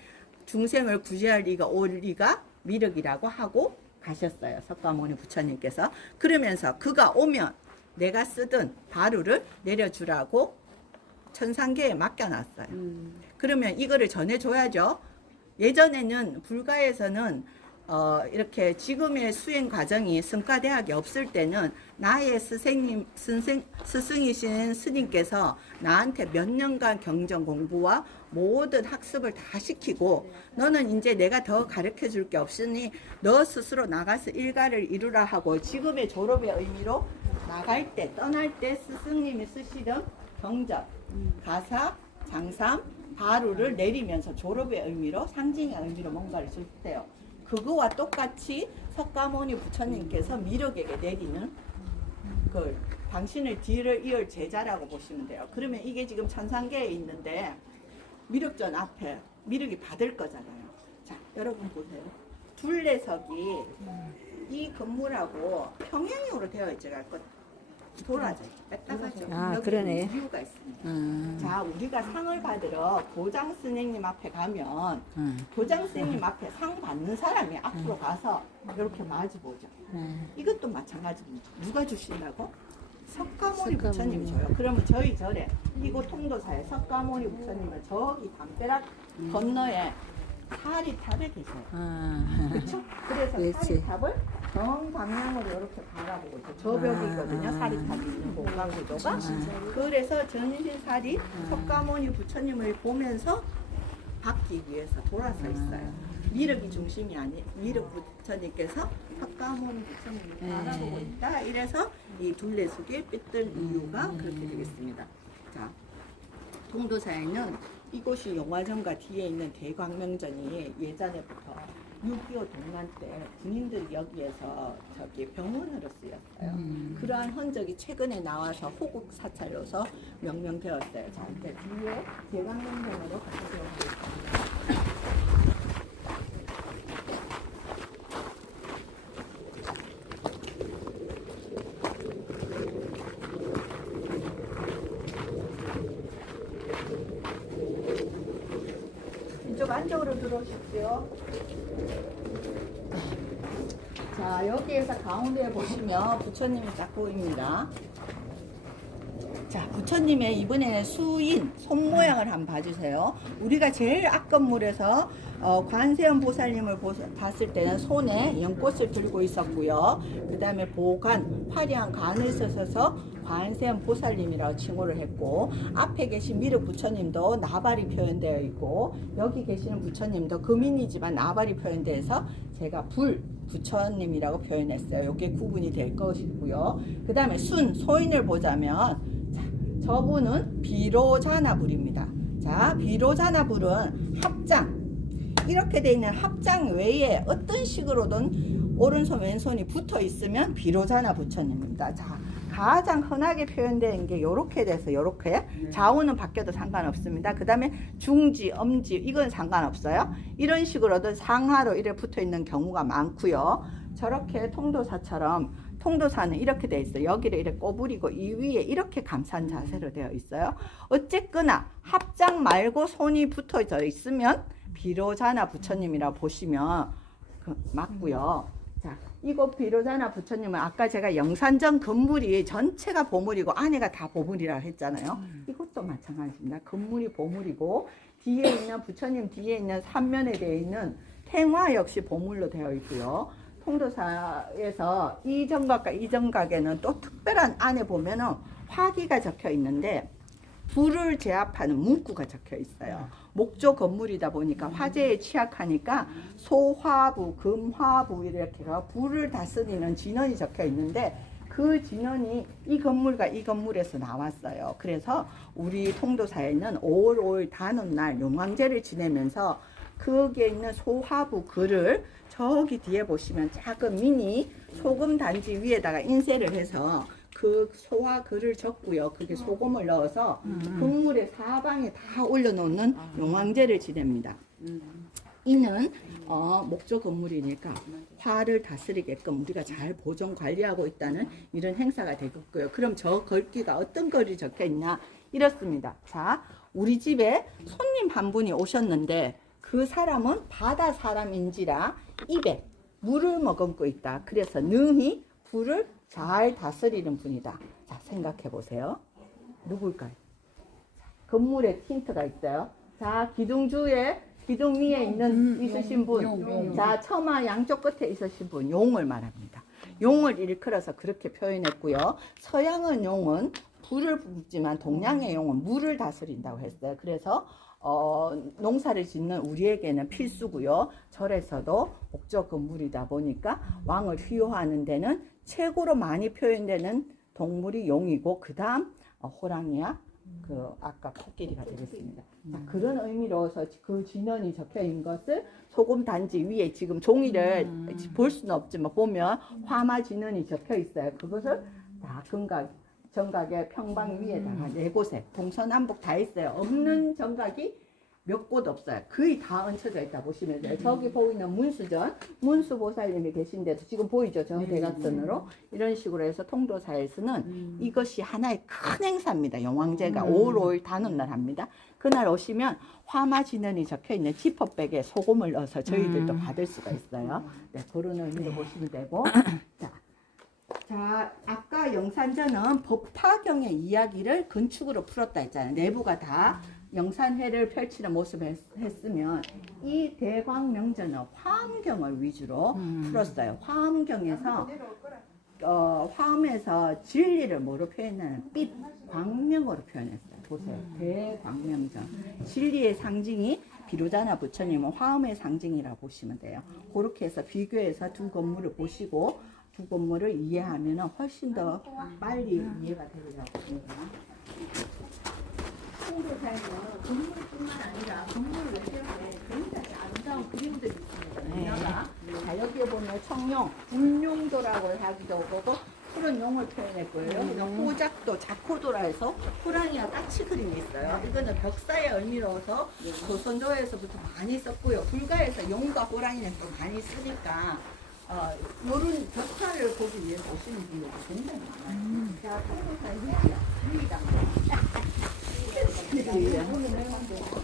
중생을 구제할 리가 올 리가 미륵이라고 하고 가셨어요. 석가모니 부처님께서. 그러면서 그가 오면 내가 쓰던 바루를 내려주라고 천상계에 맡겨놨어요. 그러면 이거를 전해줘야죠. 예전에는 불가에서는 이렇게 지금의 수행 과정이 성과대학이 없을 때는 나의 스승이신 스님께서 나한테 몇 년간 경전 공부와 모든 학습을 다 시키고, 너는 이제 내가 더 가르쳐 줄 게 없으니 너 스스로 나가서 일가를 이루라 하고, 지금의 졸업의 의미로 나갈 때, 떠날 때 스승님이 쓰시던 경전, 가사, 장삼, 바루를 내리면서 졸업의 의미로, 상징의 의미로 뭔가를 줬대요. 그거와 똑같이 석가모니 부처님께서 미륵에게 내리는 그 당신을 뒤를 이을 제자라고 보시면 돼요. 그러면 이게 지금 천상계에 있는데 미륵전 앞에 미륵이 받을 거잖아요. 자, 여러분 보세요. 둘레석이 이 건물하고 평행으로 되어 있지 않고 돌아져요. 빽딱하죠. 아, 그러네. 이유가 있습니다. 자, 우리가 상을 받으러 도장 스님님 앞에 가면 도장 스님님 앞에 상 받는 사람이 앞으로 가서 이렇게 마주보죠. 이것도 마찬가지입니다. 누가 주신다고? 석가모니 부처님이 줘요. 그러면 저희 절에 이곳 통도사에 석가모니 부처님은 저기 담벼락 건너에 사리탑에 계셔요. 그렇죠? 그래서 그렇지. 사리탑을 정방향으로 이렇게 바라보고 있죠. 저 벽이거든요. 사리탑이 있는 공간 구조가. 그래서 전신살이 석가모니 부처님을 보면서 받기 위해서 돌아서 있어요. 미륵이 중심이 아니, 미륵 부처님께서 석가모니 부처님을 바라보고 있다. 이래서 이 둘레석에 삐뚤 이유가 그렇게 되겠습니다. 자, 통도사에는 이곳이 용화전과 뒤에 있는 대광명전이 예전에부터 6.25 동란 때 군인들이 여기에서 저기 병원으로 쓰였어요. 그러한 흔적이 최근에 나와서 호국 사찰로서 명명되었어요. 자, 이제 뒤에 대광명전으로 가보도록 하겠습니다. 이쪽 안쪽으로 들어오십시오. 자, 여기에서 가운데 보시면 부처님이 딱 보입니다. 자, 자, 부처님의 이번에는 수인, 손 모양을 한번 봐주세요. 우리가 제일 앞건물에서 관세음 보살님을 봤을 때는 손에 연꽃을 들고 있었고요. 그 다음에 보관, 화려한 관을 써서 관세음 보살님이라고 칭호를 했고, 앞에 계신 미륵 부처님도 나발이 표현되어 있고, 여기 계시는 부처님도 금인이지만 나발이 표현되어서 제가 불 부처님이라고 표현했어요. 이게 구분이 될 것이고요. 그 다음에 소인을 보자면, 자, 저분은 비로자나불입니다. 자, 비로자나불은 합장, 이렇게 돼 있는 합장 외에 어떤 식으로든 오른손 왼손이 붙어 있으면 비로자나 부처님입니다. 자, 가장 흔하게 표현되는 게 요렇게 돼서 요렇게, 좌우는 바뀌어도 상관없습니다. 그 다음에 중지, 엄지, 이건 상관없어요. 이런 식으로든 상하로 이렇게 붙어 있는 경우가 많고요. 저렇게 통도사처럼, 통도사는 이렇게 돼 있어요. 여기를 이렇게 꼬부리고 이 위에 이렇게 감싼 자세로 되어 있어요. 어쨌거나 합장 말고 손이 붙어져 있으면 비로자나 부처님이라고 보시면 맞고요. 자, 이곳 비로자나 부처님은 아까 제가 영산전 건물이 전체가 보물이고 안에가 다 보물이라고 했잖아요. 이것도 마찬가지입니다. 건물이 보물이고 뒤에 있는 부처님 뒤에 있는 삼면에 되어 있는 탱화 역시 보물로 되어 있고요. 통도사에서 이 정각과 이 정각에는 또 특별한 안에 보면은 화기가 적혀 있는데 불을 제압하는 문구가 적혀 있어요. 목조 건물이다 보니까 화재에 취약하니까 소화부, 금화부 이렇게가 불을 다스리는 진원이 적혀 있는데 그 진원이 이 건물과 이 건물에서 나왔어요. 그래서 우리 통도사에는 5월 5일 단오날 용왕제를 지내면서 거기에 있는 소화부 글을 저기 뒤에 보시면 작은 미니 소금 단지 위에다가 인쇄를 해서 그 소화 글을 적고요. 그게 소금을 넣어서 건물의 사방에 다 올려놓는 용왕제를 지냅니다. 이는 목조 건물이니까 화를 다스리게끔 우리가 잘 보존 관리하고 있다는 이런 행사가 되겠고요. 그럼 저 글귀가 어떤 글이 적혀 있냐 이렇습니다. 자, 우리 집에 손님 한 분이 오셨는데 그 사람은 바다 사람인지라 입에 물을 머금고 있다. 그래서 능히 불을 잘 다스리는 분이다. 자, 생각해 보세요. 누굴까요? 건물에 힌트가 있어요. 자, 기둥 위에 있으신 분. 자, 처마 양쪽 끝에 있으신 분. 용을 말합니다. 용을 일컬어서 그렇게 표현했고요. 서양은 용은 불을 뿜지만 동양의 용은 물을 다스린다고 했어요. 그래서 농사를 짓는 우리에게는 필수고요. 절에서도 목조 건물이다 보니까 왕을 휘호하는 데는 최고로 많이 표현되는 동물이 용이고 그 다음 호랑이와 그 아까 코끼리가 되겠습니다. 자, 그런 의미로서 그 진원이 적혀 있는 것을 소금 단지 위에 지금 종이를 볼 수는 없지만 보면 화마 진원이 적혀 있어요. 그것을 다 정각의 평방 위에다가 네 곳에 동서남북 다 있어요. 없는 정각이 몇 곳 없어요. 거의 다 얹혀져 있다 보시면 돼요. 저기 보이는 문수보살님이 계신데도 지금 보이죠? 저 대각선으로 이런 식으로 해서 통도사에서는 이것이 하나의 큰 행사입니다. 용왕제가 5월 5일 단오날 합니다. 그날 오시면 화마진원이 적혀있는 지퍼백에 소금을 넣어서 저희들도 받을 수가 있어요. 네, 그런 의미로 보시면 되고 자, 아까 영산전은 법화경의 이야기를 건축으로 풀었다 했잖아요. 내부가 다 영산회를 펼치는 모습을 했으면 이 대광명전은 화엄경을 위주로 풀었어요. 화엄경에서 화엄에서 진리를 뭐로 표현하는 빛, 광명으로 표현했어요. 보세요. 대광명전. 진리의 상징이 비로자나 부처님은 화엄의 상징이라고 보시면 돼요. 그렇게 해서 비교해서 두 건물을 보시고 두 건물을 이해하면 훨씬 더 빨리 이해가 되리라고 봅니다. 통도사에는 건물뿐만 아니라 건물 외벽에 굉장히 아름다운 그림들이 있습니다. 자, 여기에 보면 청룡, 분룡도라고 하기도 하고 푸른 용을 표현했고요. 호작도, 자코도라 해서 호랑이와 까치 그림이 있어요. 이거는 벽사의 의미로서 조선조에서부터 많이 썼고요. 불가에서 용과 호랑이는 또 많이 쓰니까 요런 벽화를 보기 위해서 오시는 분들이 굉장히 많아요. 자, 통도사의 유리다.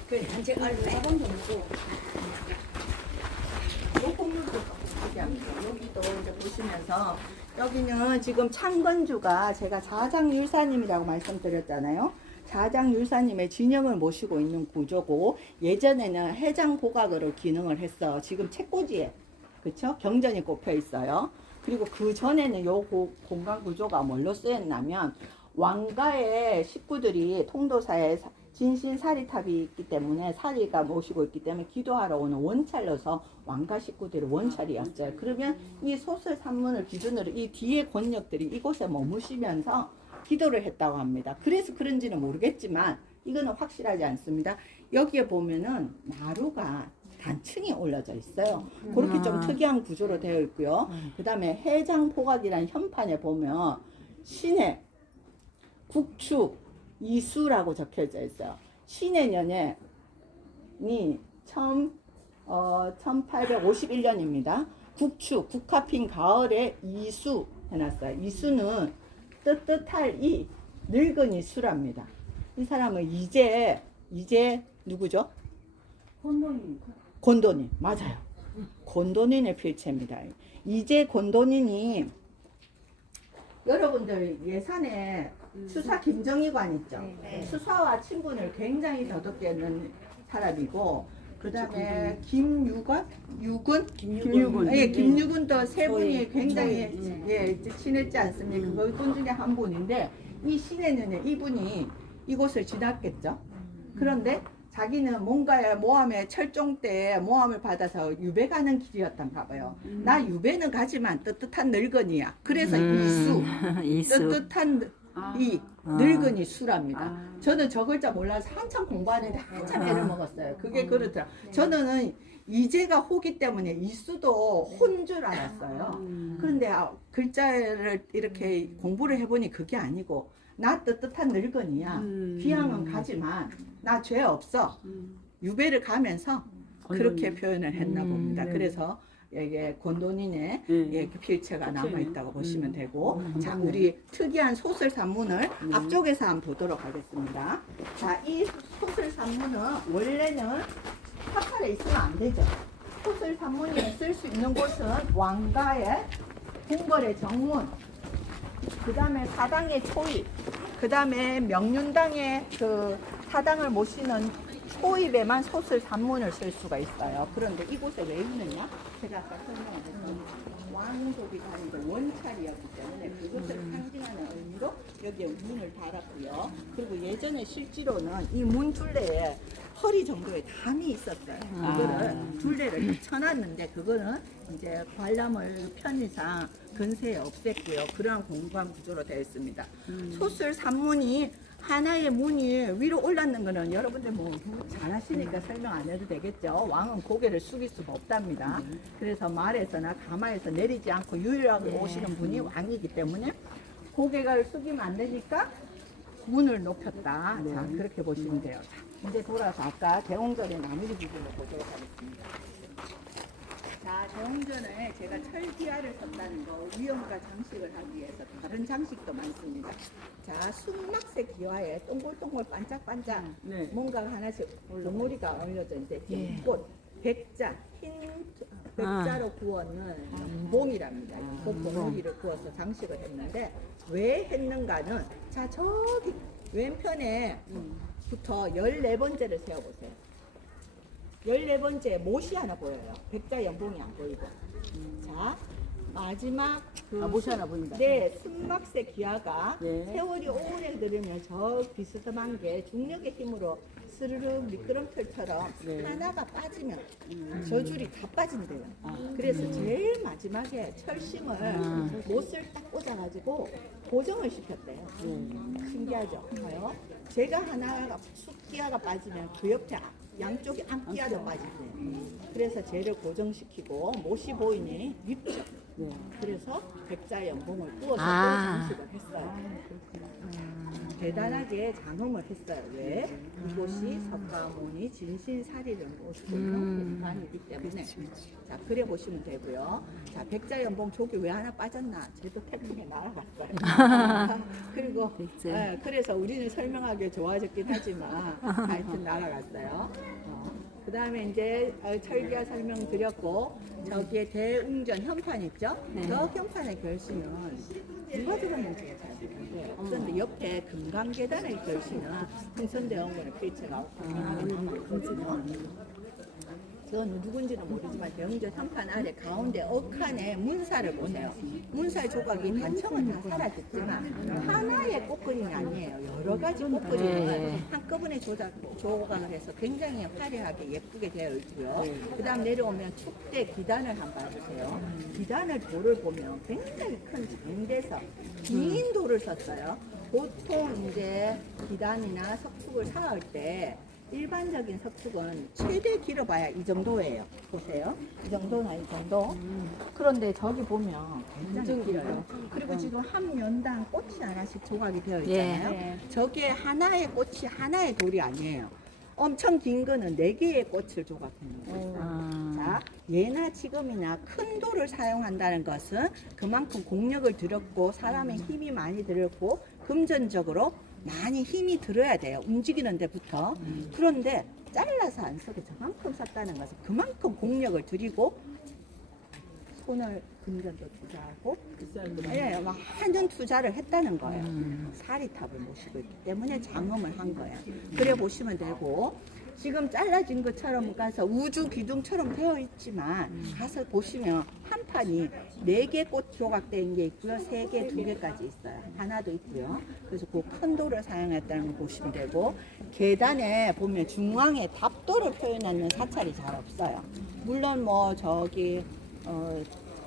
그 단체 얼마 정도 요 건물도 여기도 이제 보시면서 여기는 지금 창건주가 제가 자장율사님이라고 말씀드렸잖아요. 자장율사님의 진영을 모시고 있는 구조고 예전에는 해장고각으로 기능을 했어. 지금 책꽂이에 그쵸? 경전이 꼽혀 있어요. 그리고 그 전에는 요 공간 구조가 뭘로 쓰였냐면 왕가의 식구들이 통도사에 진신사리탑이 있기 때문에 사리가 모시고 있기 때문에 기도하러 오는 원찰로서 왕가 식구들의 원찰이었어요. 그러면 이 소설 산문을 기준으로 이 뒤에 권력들이 이곳에 머무시면서 기도를 했다고 합니다. 그래서 그런지는 모르겠지만 이거는 확실하지 않습니다. 여기에 보면은 나루가 단층이 올려져 있어요. 그렇게 좀 특이한 구조로 되어 있고요. 그 다음에 해장포각이라는 현판에 보면 신의 국축 이수라고 적혀져 있어요. 신의 년이 1851년입니다. 국축, 국화핀 가을에 이수 해놨어요. 이수는 뜨뜻할 이 늙은이 수랍니다. 이 사람은 이제 누구죠? 곤도닌 맞아요. 곤도닌의 필체입니다. 이제 곤도닌이 여러분들 예산에 수사 김정희관 있죠. 수사와 친분을 굉장히 더럽게 했는 사람이고 그 다음에 김유건? 예, 김유근도 세 분이 굉장히 예, 친했지 않습니까? 그분 중에 한 분인데 이 신에는 이분이 이곳을 지났겠죠. 그런데 자기는 뭔가의 모함의 철종 때 모함을 받아서 유배 가는 길이었던가 봐요. 나 유배는 가지만 뜨뜻한 늙은이야. 그래서 이수 뜨뜻한 이 늙은이 수랍니다. 저는 저 글자 몰라서 한참 공부하는데 한참 애를 먹었어요. 그게 그렇더라. 저는 이제가 호기 때문에 이수도 혼 줄 알았어요. 그런데 글자를 이렇게 공부를 해보니 그게 아니고 나 뜨뜻한 늙은이야. 귀향은 가지만 나 죄 없어. 유배를 가면서 그렇게 표현을 했나 봅니다. 그래서 이게 곤도닌의 예, 필체가 남아있다고 보시면 되고 자 우리 특이한 소설 산문을 앞쪽에서 한번 보도록 하겠습니다. 자, 이 소설 산문은 원래는 사찰에 있으면 안 되죠. 소설 산문이 쓸 수 있는 곳은 왕가의 궁궐의 정문, 그 다음에 사당의 초입, 그 다음에 명륜당의 그 사당을 모시는 초입에만 소설 산문을 쓸 수가 있어요. 그런데 이곳에 왜 있느냐? 제가 아까 설명했던 왕족이 다니던 원찰이었기 때문에 그것을 상징하는 의미로 여기에 문을 달았고요. 그리고 예전에 실제로는 이 문 둘레에 허리 정도의 담이 있었어요. 그거를 둘레를 쳐놨는데 그거는 이제 관람을 편의상 근세에 없앴고요. 그러한 공간 구조로 되어 있습니다. 소설 산문이 하나의 문이 위로 올랐는 거는 여러분들 뭐 잘하시니까 설명 안 해도 되겠죠. 왕은 고개를 숙일 수가 없답니다. 그래서 말에서나 가마에서 내리지 않고 유일하게 오시는 분이 왕이기 때문에 고개를 숙이면 안 되니까 문을 높였다. 자, 그렇게 보시면 돼요. 자, 이제 돌아서 아까 대홍전의 나머지 부분을 보도록 하겠습니다. 자, 대홍전에 제가 철기화를 썼다는 거 위험과 장식을 하기 위해서 다른 장식도 많습니다. 자, 순막색 기와에 동글동글 반짝반짝 뭔가 하나씩 덩어리가 올려져 있는데 꽃, 백자, 흰 백자로 구워는 연봉이랍니다. 연봉 덩어리를 구워서 장식을 했는데 왜 했는가는 자, 저기 왼편에부터 14번째를 세워보세요. 14번째 못이 하나 보여요. 백자 연봉이 안 보이고. 자, 마지막 못이 하나 보인다. 네, 순막색 기아가 세월이 오래 들으면 저 비스듬한 게 중력의 힘으로 스르륵 미끄럼틀처럼 하나가 빠지면 저 줄이 다 빠진대요. 그래서 제일 마지막에 철심을 못을 딱 꽂아가지고 고정을 시켰대요. 신기하죠? 봐요. 제가 하나가 숫기아가 빠지면 그 옆에 양쪽에 암기아도 빠진대요. 그래서 쟤를 고정시키고 못이 보이니 밉죠. 그래서 백자 연봉을 구워서 또 장식을 했어요. 대단하게 장엄을 했어요. 왜? 이곳이 석가모니 진신사리를 모시고 있는 공간이기 때문에. 자, 그래 보시면 되고요. 자, 백자 연봉 저기 왜 하나 빠졌나? 쟤도 태풍에 날아갔어요. 그리고 그래서 우리는 설명하기 좋아졌긴 하지만 하여튼 날아갔어요. 그 다음에 이제 철기화 설명 드렸고, 저기에 대웅전 현판 있죠? 네. 저 현판의 결실은 누가 적었는지가 잘 모르겠는데, 그런데 옆에 금강계단의 결실은 흥선대원군의 필체가 없거든요. 그건 누군지는 모르지만 대웅전 현판 아래 가운데 억칸에 문살을 보세요. 문살 조각이 단청은 다 사라졌지만 하나의 꽃그림이 아니에요. 여러 가지 꽃그림을 한꺼번에 조각을 해서 굉장히 화려하게 예쁘게 되어 있고요. 그 다음 내려오면 축대 기단을 한번 봐주세요. 기단을 돌을 보면 굉장히 큰 장대서 긴 돌을 썼어요. 보통 이제 기단이나 석축을 쌓을 때 일반적인 석축은 최대 길어봐야 이 정도예요. 보세요. 이 정도나 이 정도. 그런데 저기 보면 굉장히 길어요. 그리고 지금 한 면당 꽃이 하나씩 조각이 되어 있잖아요. 저게 하나의 꽃이 하나의 돌이 아니에요. 엄청 긴 거는 4개의 꽃을 조각하는 거예요. 자, 예나 지금이나 큰 돌을 사용한다는 것은 그만큼 공력을 들였고 사람의 힘이 많이 들었고 금전적으로 많이 힘이 들어야 돼요. 움직이는 데부터. 그런데 잘라서 안 쓰고 저만큼 샀다는 것은 그만큼 공력을 들이고 손을 금전도 투자하고 많은 투자를 했다는 거예요. 사리탑을 모시고 있기 때문에 장엄을 한 거예요. 그래 보시면 되고, 지금 잘라진 것처럼 가서 우주 기둥처럼 되어 있지만 가서 보시면 한 판이 4개 꽃 조각된 게 있고요. 3개, 2개까지 있어요. 하나도 있고요. 그래서 그 큰 돌을 사용했다는 걸 보시면 되고, 계단에 보면 중앙에 답도를 표현하는 사찰이 잘 없어요. 물론 뭐 저기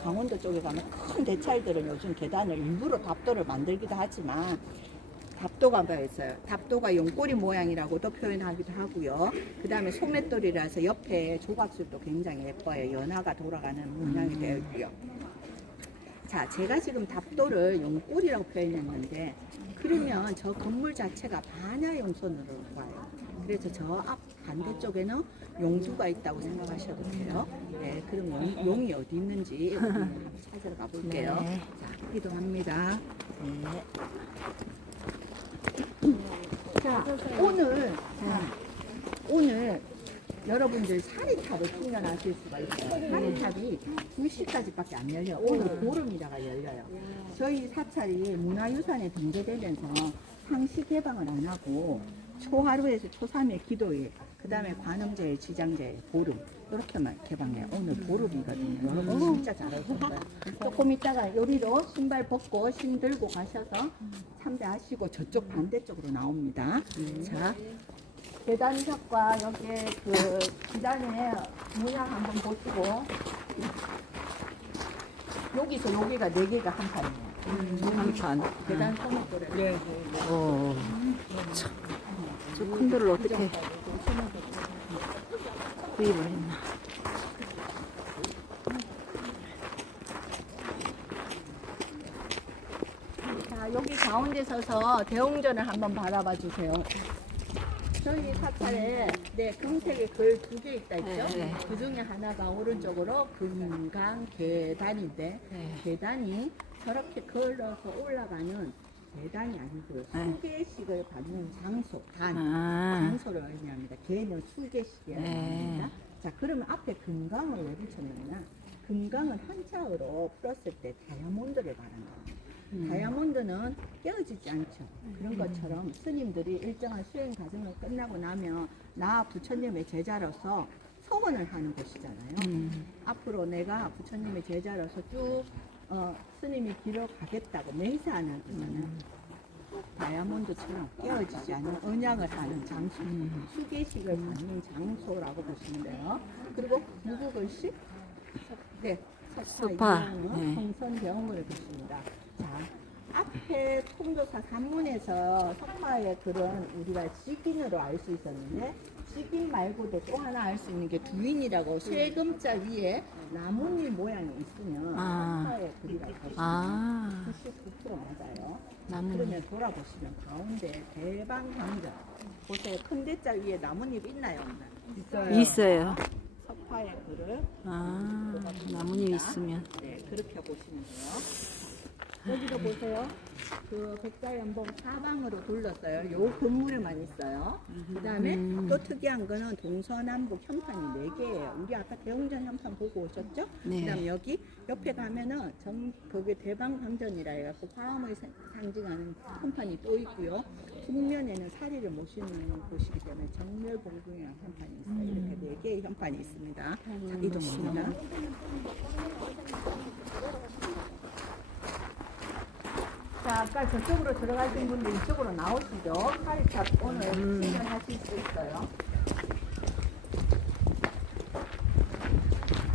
강원도 쪽에 가면 큰 대찰들은 요즘 계단을 일부러 답도를 만들기도 하지만 답도가 있어요. 답도가 용꼬리 모양이라고도 표현하기도 하고요. 그 다음에 소맷돌이라서 옆에 조각술도 굉장히 예뻐요. 연화가 돌아가는 모양이 되어 있고요. 자, 제가 지금 답도를 용꼬리라고 표현했는데, 그러면 저 건물 자체가 반야용선으로 봐요. 그래서 저 앞 반대쪽에는 용두가 있다고 생각하셔도 돼요. 네, 그럼 용이 어디 있는지 한번 찾으러 가볼게요. 네. 자, 기도합니다. 네. 자, 오늘 여러분들 사리탑을 풍년하실 수가 있어요. 사리탑이 2시까지밖에 안 열려요. 오늘 보름이라가 열려요. 저희 사찰이 문화유산에 등재되면서 상시 개방을 안 하고 초하루에서 초3일 기도일, 그 다음에 관음제일, 지장제일, 보름 이렇게만 개방해요. 오늘 보름이거든요. 여러분 진짜 잘하셨어요. 조금 있다가 요리로 신발 벗고 신 들고 가셔서 참배하시고 저쪽 반대쪽으로 나옵니다. 자, 계단석과 여기에 그 기단의 모양 한번 보시고, 여기서 여기가 4개가 한 판이에요. 한 판. 계단 소목돌에. 네. 저 큰 돌을 어떻게 구입을 했나. 자, 여기 가운데 서서 대웅전을 한번 바라봐 주세요. 저희 사찰에 금색의 글 2개 있다 있죠? 네. 그 중에 하나가 오른쪽으로 금강 계단인데, 계단이 저렇게 걸어서 올라가는 계단이 아니고요. 수계식을 받는 장소, 장소를 의미합니다. 개는 수계식이라고 합니다. 자, 그러면 앞에 금강을 왜 붙였느냐? 금강은 한자어로 풀었을 때 다이아몬드를 말한다. 다이아몬드는 깨어지지 않죠. 그런 것처럼 스님들이 일정한 수행 과정을 끝나고 나면 나 부처님의 제자로서 서원을 하는 곳이잖아요. 앞으로 내가 부처님의 제자로서 쭉 스님이 길어 가겠다고 맹세하는 거잖아요. 다이아몬드처럼 깨어지지 않은 언양을 하는 장소, 수계식을 받는 장소라고 보시면 돼요. 그리고 무구글씨, 석파, 성선대원문을 보십니다. 자, 앞에 통도사 산문에서 석파의 글은 우리가 직인으로 알 수 있었는데, 직인 말고도 또 하나 알 수 있는 게 두인이라고 세금자 위에 나뭇잎 모양이 있으면 석파의 글이라고 보시면 99% 맞아요. 그러면 돌아보시면 가운데 대방향전, 보세요. 큰 대자 위에 나뭇잎 있나요? 없나요? 있어요. 석파의 글을 나뭇잎 있으면. 네, 그렇게 보시면 돼요. 여기도 보세요. 그 백자연봉 사방으로 둘렀어요. 요 건물에만 있어요. 그 다음에 또 특이한 거는 동서남북 현판이 4개예요. 우리 아까 대웅전 현판 보고 오셨죠? 네. 그 다음에 여기 옆에 가면은 거기 대방강전이라 해갖고 화엄을 상징하는 현판이 또 있고요. 북면에는 사리를 모시는 곳이기 때문에 정멸봉궁이라는 현판이 있어요. 이렇게 4개의 현판이 있습니다. 자, 이동입니다. 자, 아까 저쪽으로 들어가신 분들 이쪽으로 나오시죠. 사리탑 오늘 시연하실 수 있어요.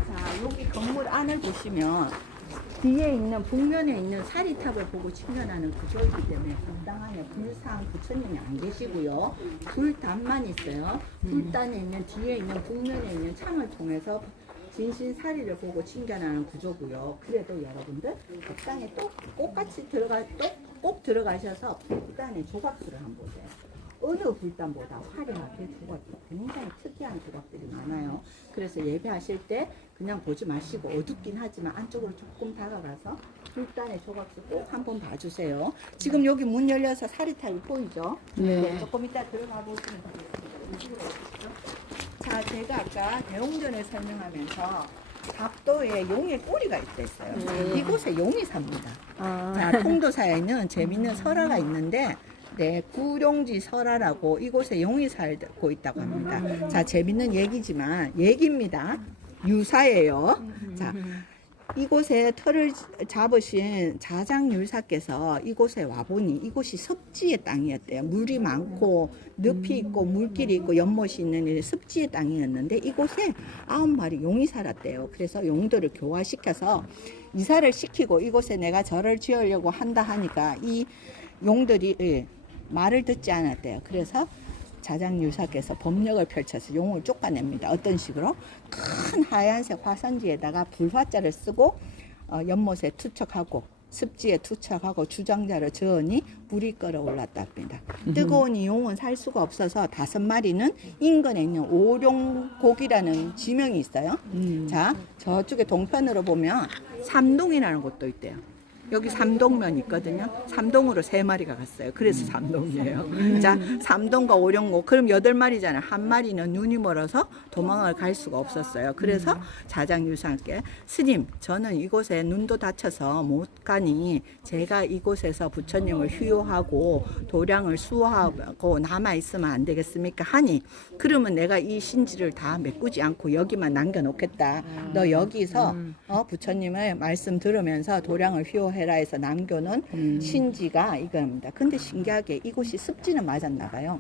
자, 여기 건물 안을 보시면 뒤에 있는 북면에 있는 사리탑을 보고 측면하는 구조이기 때문에 건당 안에 불상 부처님이 안 계시고요. 불단만 있어요. 불단에 있는 뒤에 있는 북면에 있는 창을 통해서 진신사리를 보고 칭견하는 구조고요. 그래도 여러분들 법당에 또 똑같이 꼭 들어가셔서 불단의 조각수를 한번 보세요. 어느 불단보다 화려하게 조각이 굉장히 특이한 조각들이 많아요. 그래서 예배하실 때 그냥 보지 마시고 어둡긴 하지만 안쪽으로 조금 다가가서 불단의 조각수 꼭 한번 봐주세요. 지금 여기 문 열려서 사리탑이 보이죠? 네. 조금 이따 들어가 보시면 되겠습니다. 자, 제가 아까 대웅전을 설명하면서 각도에 용의 꼬리가 있댔어요. 이곳에 용이 삽니다. 자, 통도사에는 재밌는 설화가 있는데 네, 구룡지 설화라고 이곳에 용이 살고 있다고 합니다. 자, 재밌는 얘기지만 얘기입니다. 유사예요. 자, 이곳에 터를 잡으신 자장율사께서 이곳에 와보니 이곳이 습지의 땅이었대요. 물이 많고 늪이 있고 물길이 있고 연못이 있는 습지의 땅이었는데 이곳에 9마리 용이 살았대요. 그래서 용들을 교화시켜서 이사를 시키고 이곳에 내가 절을 지으려고 한다 하니까 이 용들이 말을 듣지 않았대요. 그래서 자장율사께서 법력을 펼쳐서 용을 쫓아냅니다. 어떤 식으로? 큰 하얀색 화선지에다가 불화자를 쓰고 연못에 투척하고 습지에 투척하고 주장자를 저으니 물이 끓어올랐답니다. 뜨거운 이 용은 살 수가 없어서 5마리는 인근에 있는 오룡곡이라는 지명이 있어요. 자, 저쪽에 동편으로 보면 삼동이라는 곳도 있대요. 여기 삼동면 있거든요. 삼동으로 3마리가 갔어요. 그래서 삼동이에요. 자, 삼동과 오룡곡. 그럼 8마리잖아요. 한 마리는 눈이 멀어서 도망을 갈 수가 없었어요. 그래서 자장유사께 스님, 저는 이곳에 눈도 다쳐서 못 가니 제가 이곳에서 부처님을 휴요하고 도량을 수호하고 남아있으면 안 되겠습니까? 하니 그러면 내가 이 신지를 다 메꾸지 않고 여기만 남겨놓겠다. 너 여기서 부처님의 말씀 들으면서 도량을 휴요해 해라 해서 남겨놓은 신지가 이겁니다. 근데 신기하게 이곳이 습지는 맞았나 봐요.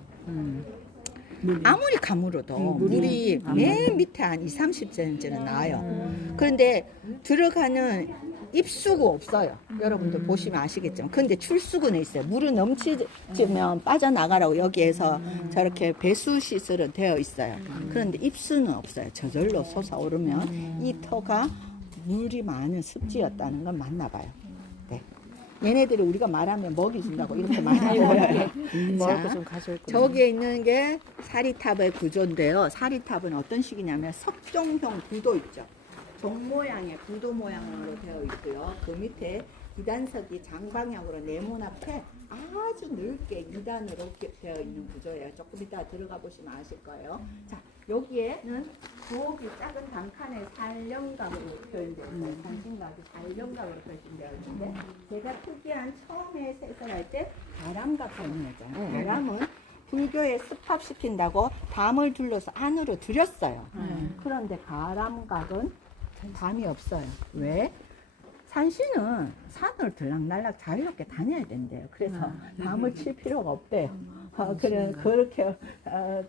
아무리 가물어도 물이 맨 밑에 한 20-30cm는 나와요. 그런데 들어가는 입수구 없어요. 여러분들 보시면 아시겠지만. 근데 출수구는 있어요. 물은 넘치면 빠져나가라고 여기에서 저렇게 배수 시설은 되어 있어요. 그런데 입수는 없어요. 저절로 솟아오르면 이 터가 물이 많은 습지였다는 건 맞나 봐요. 네. 얘네들이 우리가 말하면 먹이 준다고 이렇게 많이 보여요. 먹을 거 좀 가져올 거예요. 저기에 있는 게 사리탑의 구조인데요. 사리탑은 어떤 식이냐면 석종형 구도 있죠. 종 모양의 구도 모양으로 되어 있고요. 그 밑에 2단석이 장방향으로 네모 앞에 아주 넓게 2단으로 되어 있는 구조예요. 조금 이따 들어가 보시면 아실 거예요. 자, 여기에는 부엌이 작은 단칸의 살령각으로 표현되어 있어요. 단신각이 살령각으로 표현되어 있는데 제가 특이한 처음에 세설할 때 가람각 표현이었잖아요. 가람은 불교에 습합시킨다고 담을 둘러서 안으로 들였어요. 그런데 가람각은 담이 없어요. 왜? 산신은 산을 들락날락 자유롭게 다녀야 된대요. 그래서 담을 칠 필요가 없대요. 그렇게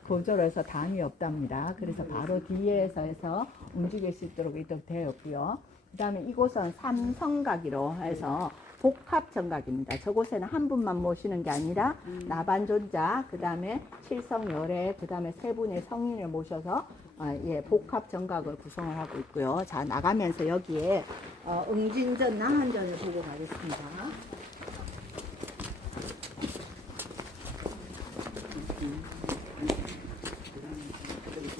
고조를 해서 담이 없답니다. 그래서 바로 뒤에서 해서 움직일 수 있도록 이렇게 되어 있고요. 그 다음에 이곳은 삼성각이로 해서 복합정각입니다. 저곳에는 한 분만 모시는 게 아니라 나반존자, 그 다음에 칠성열애, 그 다음에 3분의 성인을 모셔서 복합정각을 구성을 하고 있고요. 자, 나가면서 여기에 응진전, 나한전을 보고 가겠습니다.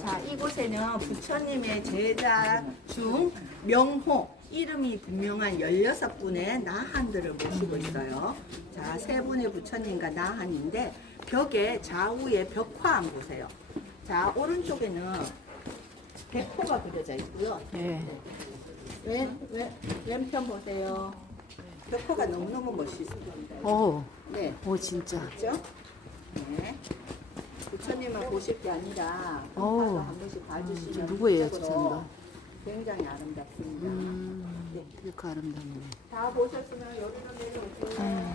자, 이곳에 앞에는 부처님의 제자 중 명호, 이름이 분명한 16분의 나한들을 모시고 있어요. 자, 세 분의 부처님과 나한인데 벽에 좌우에 벽화 안 보세요. 자, 오른쪽에는 백호가 그려져 있고요. 네. 왼편 보세요. 벽화가 너무너무 멋있습니다. 오, 네. 오 진짜. 그렇죠? 네. 부처님만 보실 게 아니라 오. 벽화도 한 번씩 봐주시면 누구예요, 전체적으로 부처님은? 굉장히 아름답습니다. 네. 이렇게 아름답네. 다 보셨으면 여기로 내려오세요.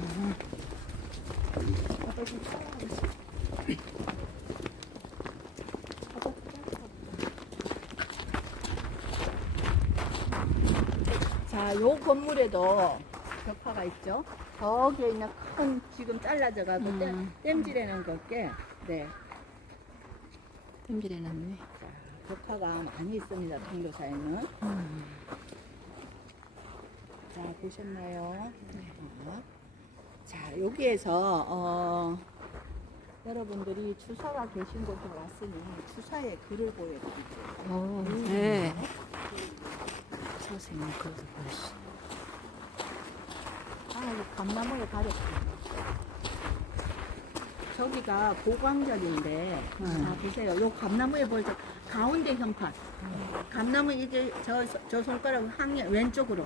자, 요 건물에도 벽화가 있죠. 저기에 있는 큰 지금 잘라져가고 땜질해는 것게 네. 땜질해놨네. 자, 벽화가 많이 있습니다. 통교사에는. 자, 보셨나요? 자, 여기에서 여러분들이 주사가 계신 곳에 왔으니 주사의 글을 보여드릴게요. 오, 네. 선생님 그것도 보시. 아, 이거 감나무에 가렸다. 저기가 보광절인데, 자, 보세요. 요 감나무에 보이죠? 가운데 현판. 감나무 이제 저 손가락 왼쪽으로.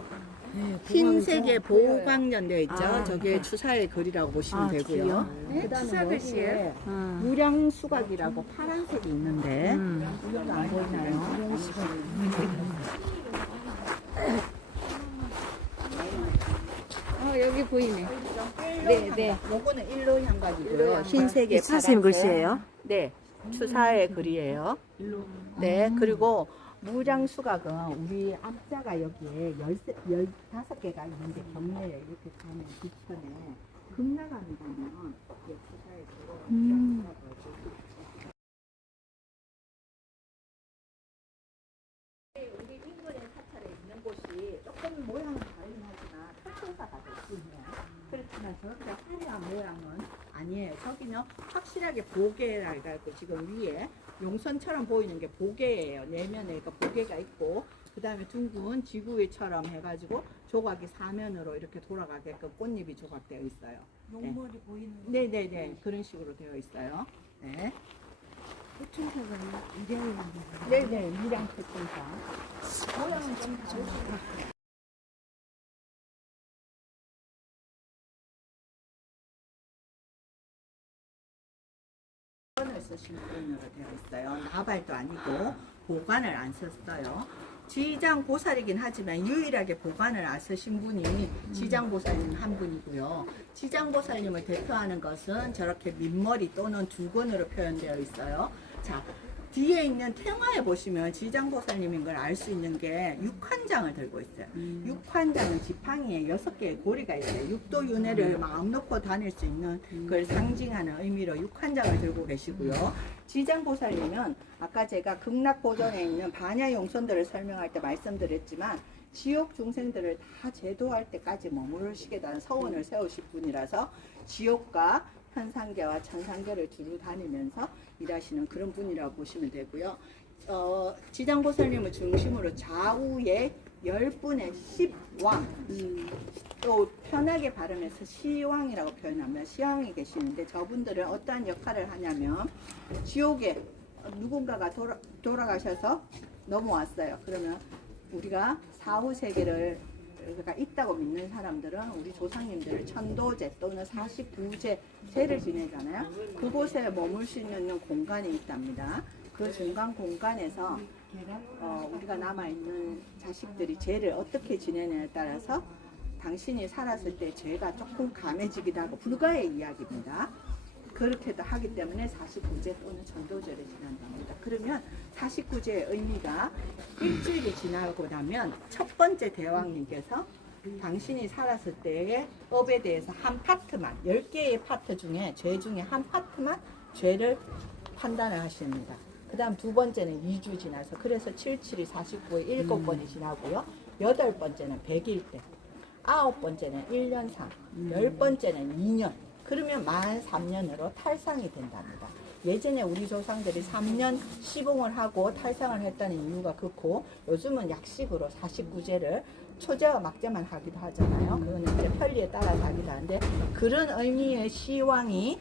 네, 흰색의 보광년 되어 있죠. 아, 저게 추사의 글이라고 보시면 아, 되고요. 그래요? 그 다음에 여기에 음. 무량수각이라고 파란색이 있는데, 이거 안 보이나요? 여기 보이네. 네, 네. 요거는 일로 향각이고요. 흰색의 선생님 파란색. 글씨예요? 네, 추사의 글이에요. 네, 그리고 무량수각은 우리 앞자가 여기에 15개가 있는데 경례에 이렇게 가면 뒤편에 금나가는 거면 이게 추사의 글을 우리 인근의 사찰에 있는 곳이 조금 모양은 다르긴 하지만 철조사가 됐군요. 그렇지만 저렇게 화려한 모양은 아니에요. 저기는 확실하게 보게라고 해서 지금 위에 용선처럼 보이는 게 보게예요. 내면에 보게가 있고 그 다음에 둥근 지구의처럼 해가지고 조각이 사면으로 이렇게 돌아가게끔 꽃잎이 조각되어 있어요. 용머리 보이는 네네네, 그런 식으로 되어 있어요. 네. 호충사가 일양이 나는 네네, 미량 태풍사. 모양은 좀 다르시죠. 보관을 쓰신 분으로 되어 있어요. 나발도 아니고 보관을 안 썼어요. 지장보살이긴 하지만 유일하게 보관을 안 쓰신 분이 지장보살님 한 분이고요. 지장보살님을 대표하는 것은 저렇게 민머리 또는 두건으로 표현되어 있어요. 자, 뒤에 있는 테마에 보시면 지장보살님인 걸 알 수 있는 게 육환장을 들고 있어요. 육환장은 지팡이에 6개의 고리가 있어요. 육도윤회를 마음 놓고 다닐 수 있는 그걸 상징하는 의미로 육환장을 들고 계시고요. 지장보살님은 아까 제가 극락보전에 있는 반야용선들을 설명할 때 말씀드렸지만 지옥 중생들을 다 제도할 때까지 머무르시겠다는 서원을 세우실 분이라서 지옥과 현상계와 천상계를 두루 다니면서 일하시는 그런 분이라고 보시면 되고요. 지장보살님을 중심으로 좌우에 10분의 10왕, 또 편하게 발음해서 시왕이라고 표현하면 시왕이 계시는데 저분들은 어떠한 역할을 하냐면 지옥에 누군가가 돌아가셔서 넘어왔어요. 그러면 우리가 사후세계를 그러니까 있다고 믿는 사람들은 우리 조상님들을 천도제 또는 49제 제를 지내잖아요. 그곳에 머물 수 있는 공간이 있답니다. 그 중간 공간에서 우리가 남아있는 자식들이 죄를 어떻게 지내냐에 따라서 당신이 살았을 때 죄가 조금 감해지기도 하고 불가의 이야기입니다. 그렇게도 하기 때문에 49제 또는 천도제를 지낸답니다. 그러면 49제의 의미가 일주일이 지나고 나면 첫 번째 대왕님께서 당신이 살았을 때의 업에 대해서 한 파트만 10개의 파트 중에 죄 중에 한 파트만 죄를 판단을 하십니다. 그 다음 두 번째는 2주 지나서 그래서 77이 49에 7번이 지나고요. 8번째는 100일 때 9번째는 1년상 10번째는 2년 그러면 만 3년으로 탈상이 된답니다. 예전에 우리 조상들이 3년 시봉을 하고 탈상을 했다는 이유가 그렇고 요즘은 약식으로 49제를 초제와 막제만 하기도 하잖아요. 그거는 이제 편리에 따라서 하기도 하는데 그런 의미의 시왕이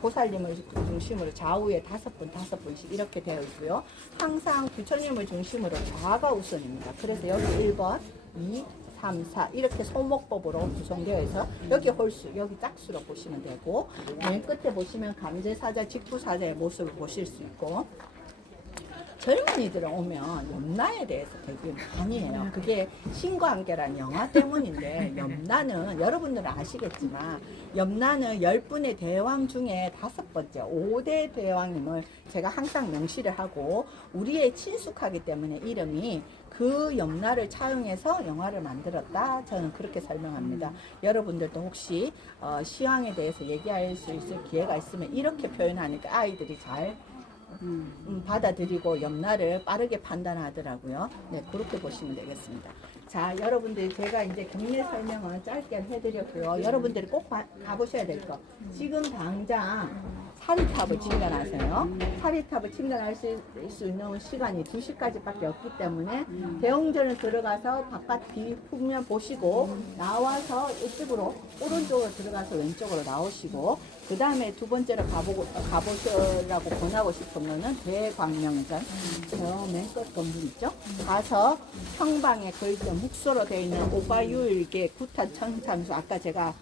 보살님을 중심으로 좌우에 5분씩 이렇게 되어 있고요. 항상 부처님을 중심으로 좌가 우선입니다. 그래서 여기 1번, 2, 3, 4 이렇게 소목법으로 구성되어 있어 여기 홀수, 여기 짝수로 보시면 되고 맨 끝에 보시면 감제사자, 직부사자의 모습을 보실 수 있고 젊은이들은 오면 염라에 대해서 되게 많이 해요. 그게 신과 함께라는 영화 때문인데 염라는 여러분들은 아시겠지만 염라는 10분의 대왕 중에 5번째 5대 대왕임을 제가 항상 명시를 하고 우리의 친숙하기 때문에 이름이 그 염라를 차용해서 영화를 만들었다. 저는 그렇게 설명합니다. 여러분들도 혹시 시황에 대해서 얘기할 수 있을 기회가 있으면 이렇게 표현하니까 아이들이 잘 받아들이고 염라를 빠르게 판단하더라고요. 네, 그렇게 보시면 되겠습니다. 자, 여러분들 제가 이제 경례 설명은 짧게 해드렸고요. 여러분들이 꼭 가보셔야 될 거. 지금 당장 사리탑을 침전하세요. 사리탑을 침전할 수 있는 시간이 2시까지밖에 없기 때문에 대웅전을 들어가서 바깥 뒤풍면 보시고 나와서 이쪽으로 오른쪽으로 들어가서 왼쪽으로 나오시고 그 다음에 두 번째로 가보시라고 권하고 싶은 거는 대광명전 저 맨 끝 건물 있죠? 가서 평방에 글자 묵소로 되어 있는 오바유일계 구탄 청참수 아까 제가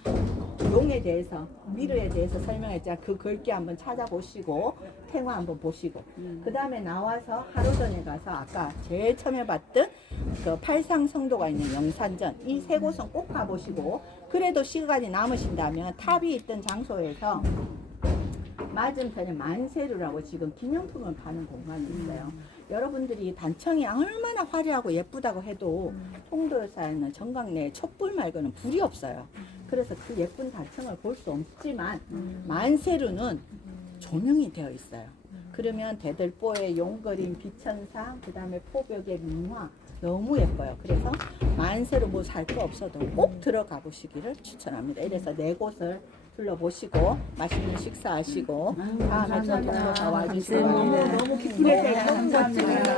용에 대해서 미르에 대해서 설명했잖아요. 그 글귀 한번 찾아보시고 탱화 한번 보시고 그 다음에 나와서 하루 전에 가서 아까 제일 처음에 봤던 그 팔상성도가 있는 영산전 이 세 곳은 꼭 가보시고 그래도 시간이 남으신다면 탑이 있던 장소에서 맞은편에 만세루라고 지금 기념품을 파는 공간이 있어요. 여러분들이 단청이 얼마나 화려하고 예쁘다고 해도 통도사에는 정각 내에 촛불 말고는 불이 없어요. 그래서 그 예쁜 단청을 볼 수 없지만 만세루는 조명이 되어 있어요. 그러면 대들보의 용거림, 비천상, 그 다음에 포벽의 민화 너무 예뻐요. 그래서 만세루 뭐 살 거 없어도 꼭 들어가 보시기를 추천합니다. 이래서 4곳을 둘러보시고 맛있는 식사하시고 다음에 또 들어가 와주시고 너무 기쁘게 감사합니다.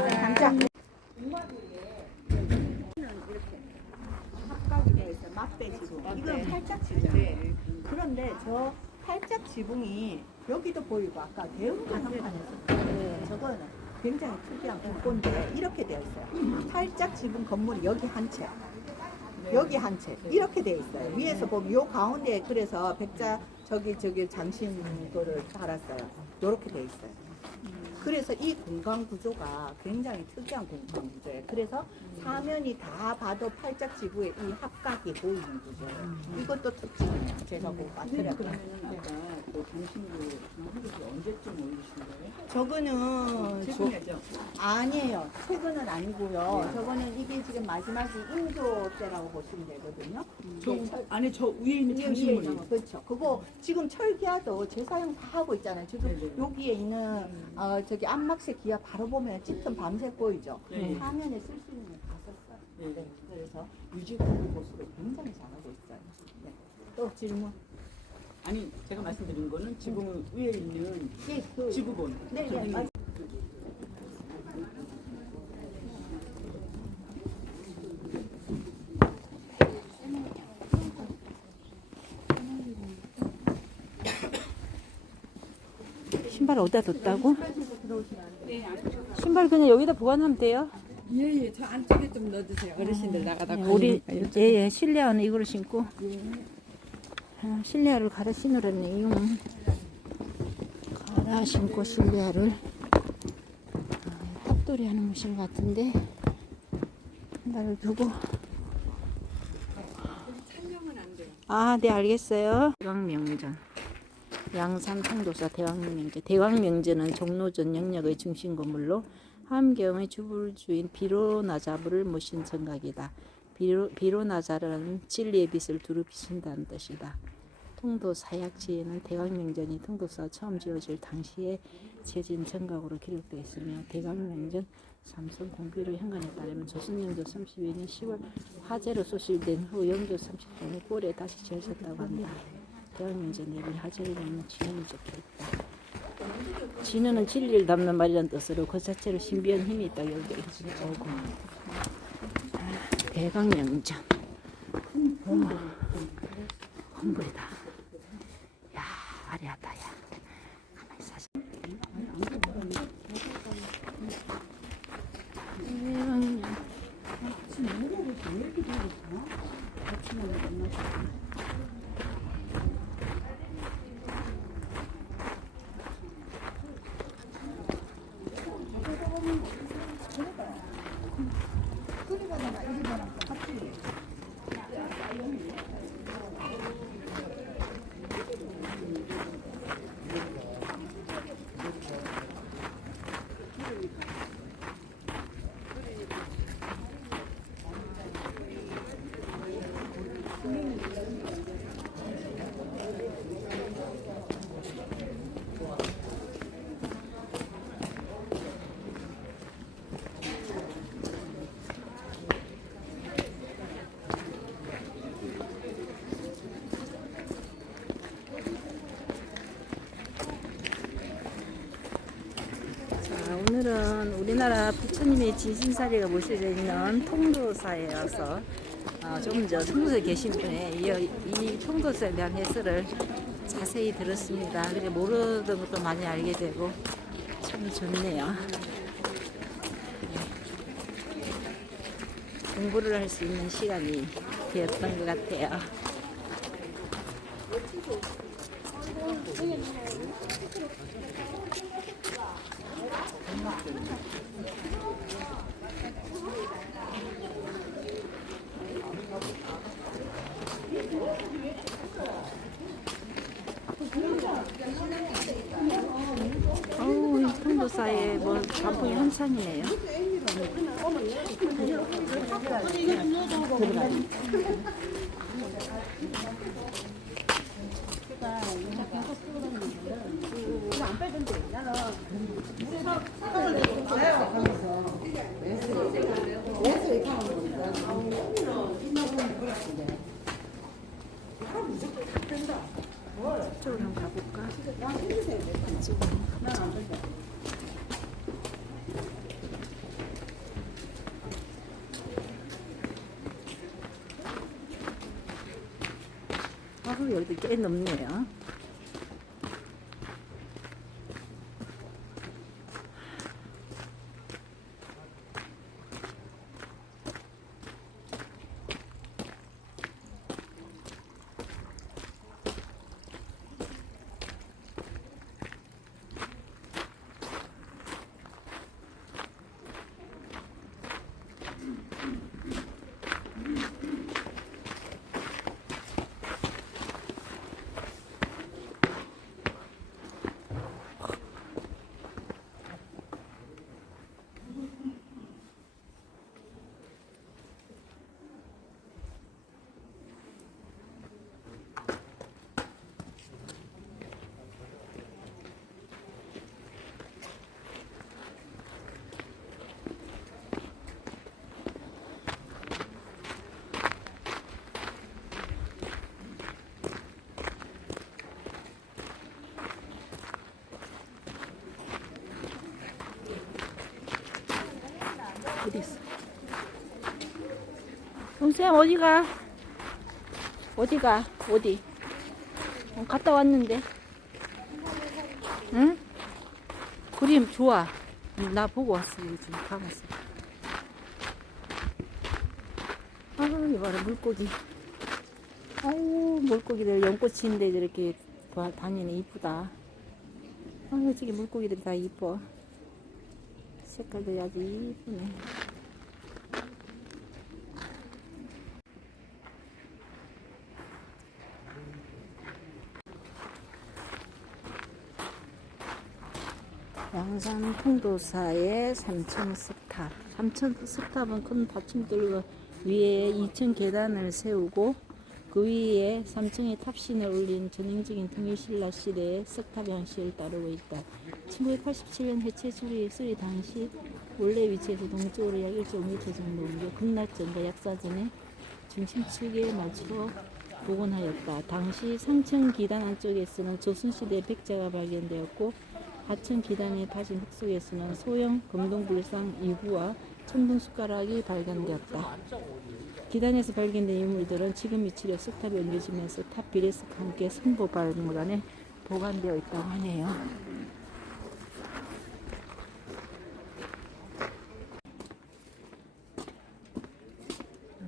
합각이 되어 있어요. 맛배지붕. 이건 팔짝지붕. 그런데 저 팔짝 지붕이 여기도 보이고 아까 대웅 가상판에서 저거는 굉장히 특이한 국고인데 이렇게 되어 있어요. 팔짝 지붕 건물이 여기 한 채, 여기 한 채 이렇게 되어 있어요. 위에서 보면 요 가운데에 그래서 백자 저기 장신 거를 달았어요. 이렇게 되어 있어요. 그래서 이 공간 구조가 굉장히 특이한 공간 구조예요. 그래서 사면이 다 봐도 팔짝 지구의 이 합각이 보이는 구조예요. 이것도 특징이에요. 제가 뭐 만들어. 그러면은 아까 그 당신도 한국에 언제쯤 올리신 거예요? 저거는 최근에죠? 아니에요. 최근은 아니고요. 저거는 이게 지금 마지막이 인조 때라고 보시면 되거든요. 안에 저 위에 있는 당신물이 그렇죠. 그거 지금 철기와도 재사용 다 하고 있잖아요. 지금 네네. 여기에 있는 저기 안막색 기와 바로 보면 짙은 밤색 보이죠. 네. 사면에 쓸 수 있는 거 다 썼어요. 네. 네. 그래서 유지하는 모습을 굉장히 잘하고 있어요. 네. 또 질문. 아니 제가 말씀드린 거는 지붕 위에 있는 예, 그 지붕본 네, 저기 맞아요. 신발 어디다 뒀다고? 신발 그냥 여기다 보관하면 돼요. 예예, 저 안쪽에 좀 넣어주세요. 어르신들 나가다 우리 가니까. 예예 실내화는 이거를 신고 실내화를 갈아 신으랬네요. 갈아 신고 실내화를 탑돌이 하는 모실 같은데 신발을 두고 촬영은 안 돼요. 아, 네 알겠어요. 대왕명전 양산 통도사 대왕명전 대왕명전은 종로전 영역의 중심 건물로 함경의 주불주인 비로나자부를 모신 정각이다. 비로나자라는 진리의 빛을 두루 비춘다는 뜻이다. 통도 사약지에는 대광명전이 통도사 처음 지어질 당시에 지어진 정각으로 기록되어 있으며 대광명전 삼성 공비로 현관에 따르면 조선영조 32년 10월 화재로 소실된 후 영조 30년 9월에 다시 지어졌다고 한다. 대학명제 내비 하절이라는 진언이 적혀있다. 진언은 진리를 담는 말이란 뜻으로 그 자체로 신비한 힘이 있다. 여기 오고 대강명전 홍보이다. 야 화려하다. 야 가만히 사자. 대강명 오늘은 우리나라 부처님의 진신사리가 모셔져 있는 통도사에 와서 조금 전 통도사에 계신 분의 이 통도사에 대한 해설을 자세히 들었습니다. 그래 모르던 것도 많이 알게 되고 참 좋네요. 공부를 할 수 있는 시간이 되었던 것 같아요. 어우, 이 통도사에 뭐 단풍이 한창이네요. 이쪽으로 한번 가볼까? 이쪽으로 가보자. 여기도 꽤 넓네요. 어디 있어? 동생 어디가? 어디가? 어디? 갔다 왔는데. 응? 그림 좋아. 나 보고 왔어. 요즘 가봤어. 아, 이봐라 물고기. 아우 물고기들 연꽃인데 이렇게 다니네. 이쁘다. 아, 저기 물고기들이 다 이뻐. 색깔도 아주 이쁘네. 양산 통도사의 3층 석탑. 3층 석탑은 큰 받침돌과 위에 2층 계단을 세우고 그 위에 3층에 탑신을 올린 전형적인 통일신라 시대의 석탑 양식을 따르고 있다. 1987년 해체 수리 당시 원래 위치에서 동쪽으로 약 1.5m 정도 옮겨 극락전과 약사전의 중심 7개에 맞춰 복원하였다. 당시 상층 기단 안쪽에서는 조선시대 백자가 발견되었고 하층 기단의 다진 흙 속에서는 소형 금동불상 이구와 천둥숟가락이 발견되었다. 기단에서 발견된 유물들은 지금 위치로 석탑에 옮겨지면서 탑 비례석과 함께 성보박물관에 보관되어 있다고 하네요.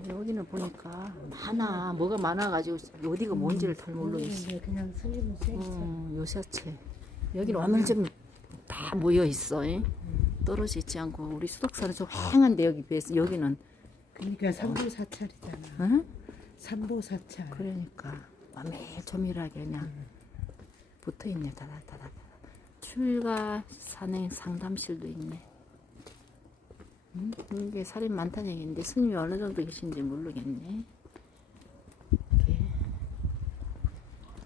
여기는 보니까 뭐가 많아가지고 어디가 뭔지를 잘 모르겠어. 그냥 스님은 요새채. 여기는 오늘 좀 다 모여 있어. 떨어져 있지 않고 우리 수덕사는 좀 휑한데 여기 비해서 여기는 그러니까 삼보사찰이잖아. 응? 삼보사찰. 그러니까 조밀하게 그냥 붙어 있네. 다다다다. 출가 산행 상담실도 있네. 이게 사람이 많다는 얘기인데 스님이 어느 정도 계신지 모르겠네.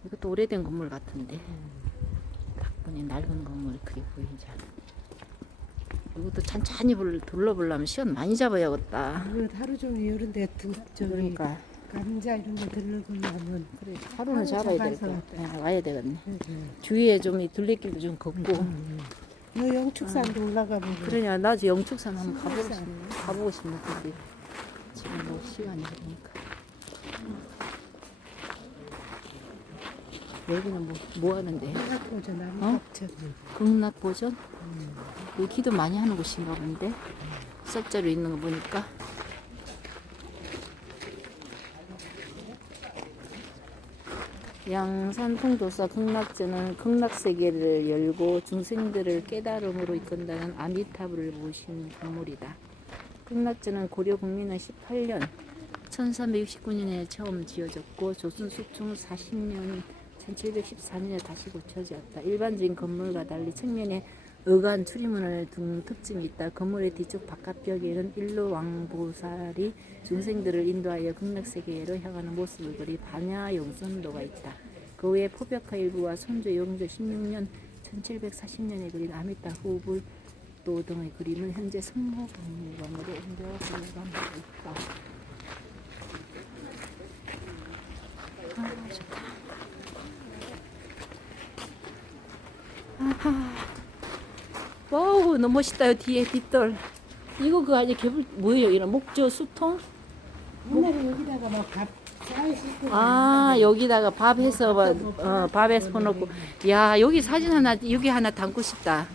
이것도 오래된 건물 같은데 딱 보니 낡은 건물이 크게 보이지 않아. 이것도 찬찬히 둘러보려면 시간 많이 잡아야겠다. 이거 하루 종일 이런 데 저기 그러니까 감자 이런 데 들러보려면 그래 하루는 잡아야 되겠다. 와야 되겠네. 응. 주위에 좀 이 둘레길도 좀 걷고. 너 영축산도 올라가 보고. 그러냐 나 지금 영축산 한번 가보고 싶네. 근데 지금 뭐 시간이 되니까. 여기는 뭐 하는데? 한학보전 남학전. 극락보전? 여기 기도 많이 하는 곳인가 본데 석자로 있는 거 보니까. 양산통도사 극락전은 극락세계를 열고 중생들을 깨달음으로 이끈다는 아미타불을 모신 건물이다. 극락전은 고려 국민은 18년 1369년에 처음 지어졌고 조선 숙충 40년 1714년에 다시 고쳐졌다. 일반적인 건물과 달리 측면에 의관 출입문을 둔 특징이 있다. 건물의 뒤쪽 바깥벽에는 일로 왕보살이 중생들을 인도하여 극락세계로 향하는 모습을 그린 반야용선도가 있다. 그 외에 포벽화 일부와 선조 영조 16년 1740년에 그린 아미타 후불도 등의 그림은 현재 성모박물관으로 옮겨서 보관하고 있다. 좋다. 아하. 와우, 너무 멋있다. 뒤에 뒷돌. 이거 그거 아니 개불 뭐예요? 이런 목조 수통? 옛날에 여기다가 막밥 씻고. 여기다가 밥 해서 밥에 넣고. 야, 여기 사진 하나 여기 하나 담고 싶다.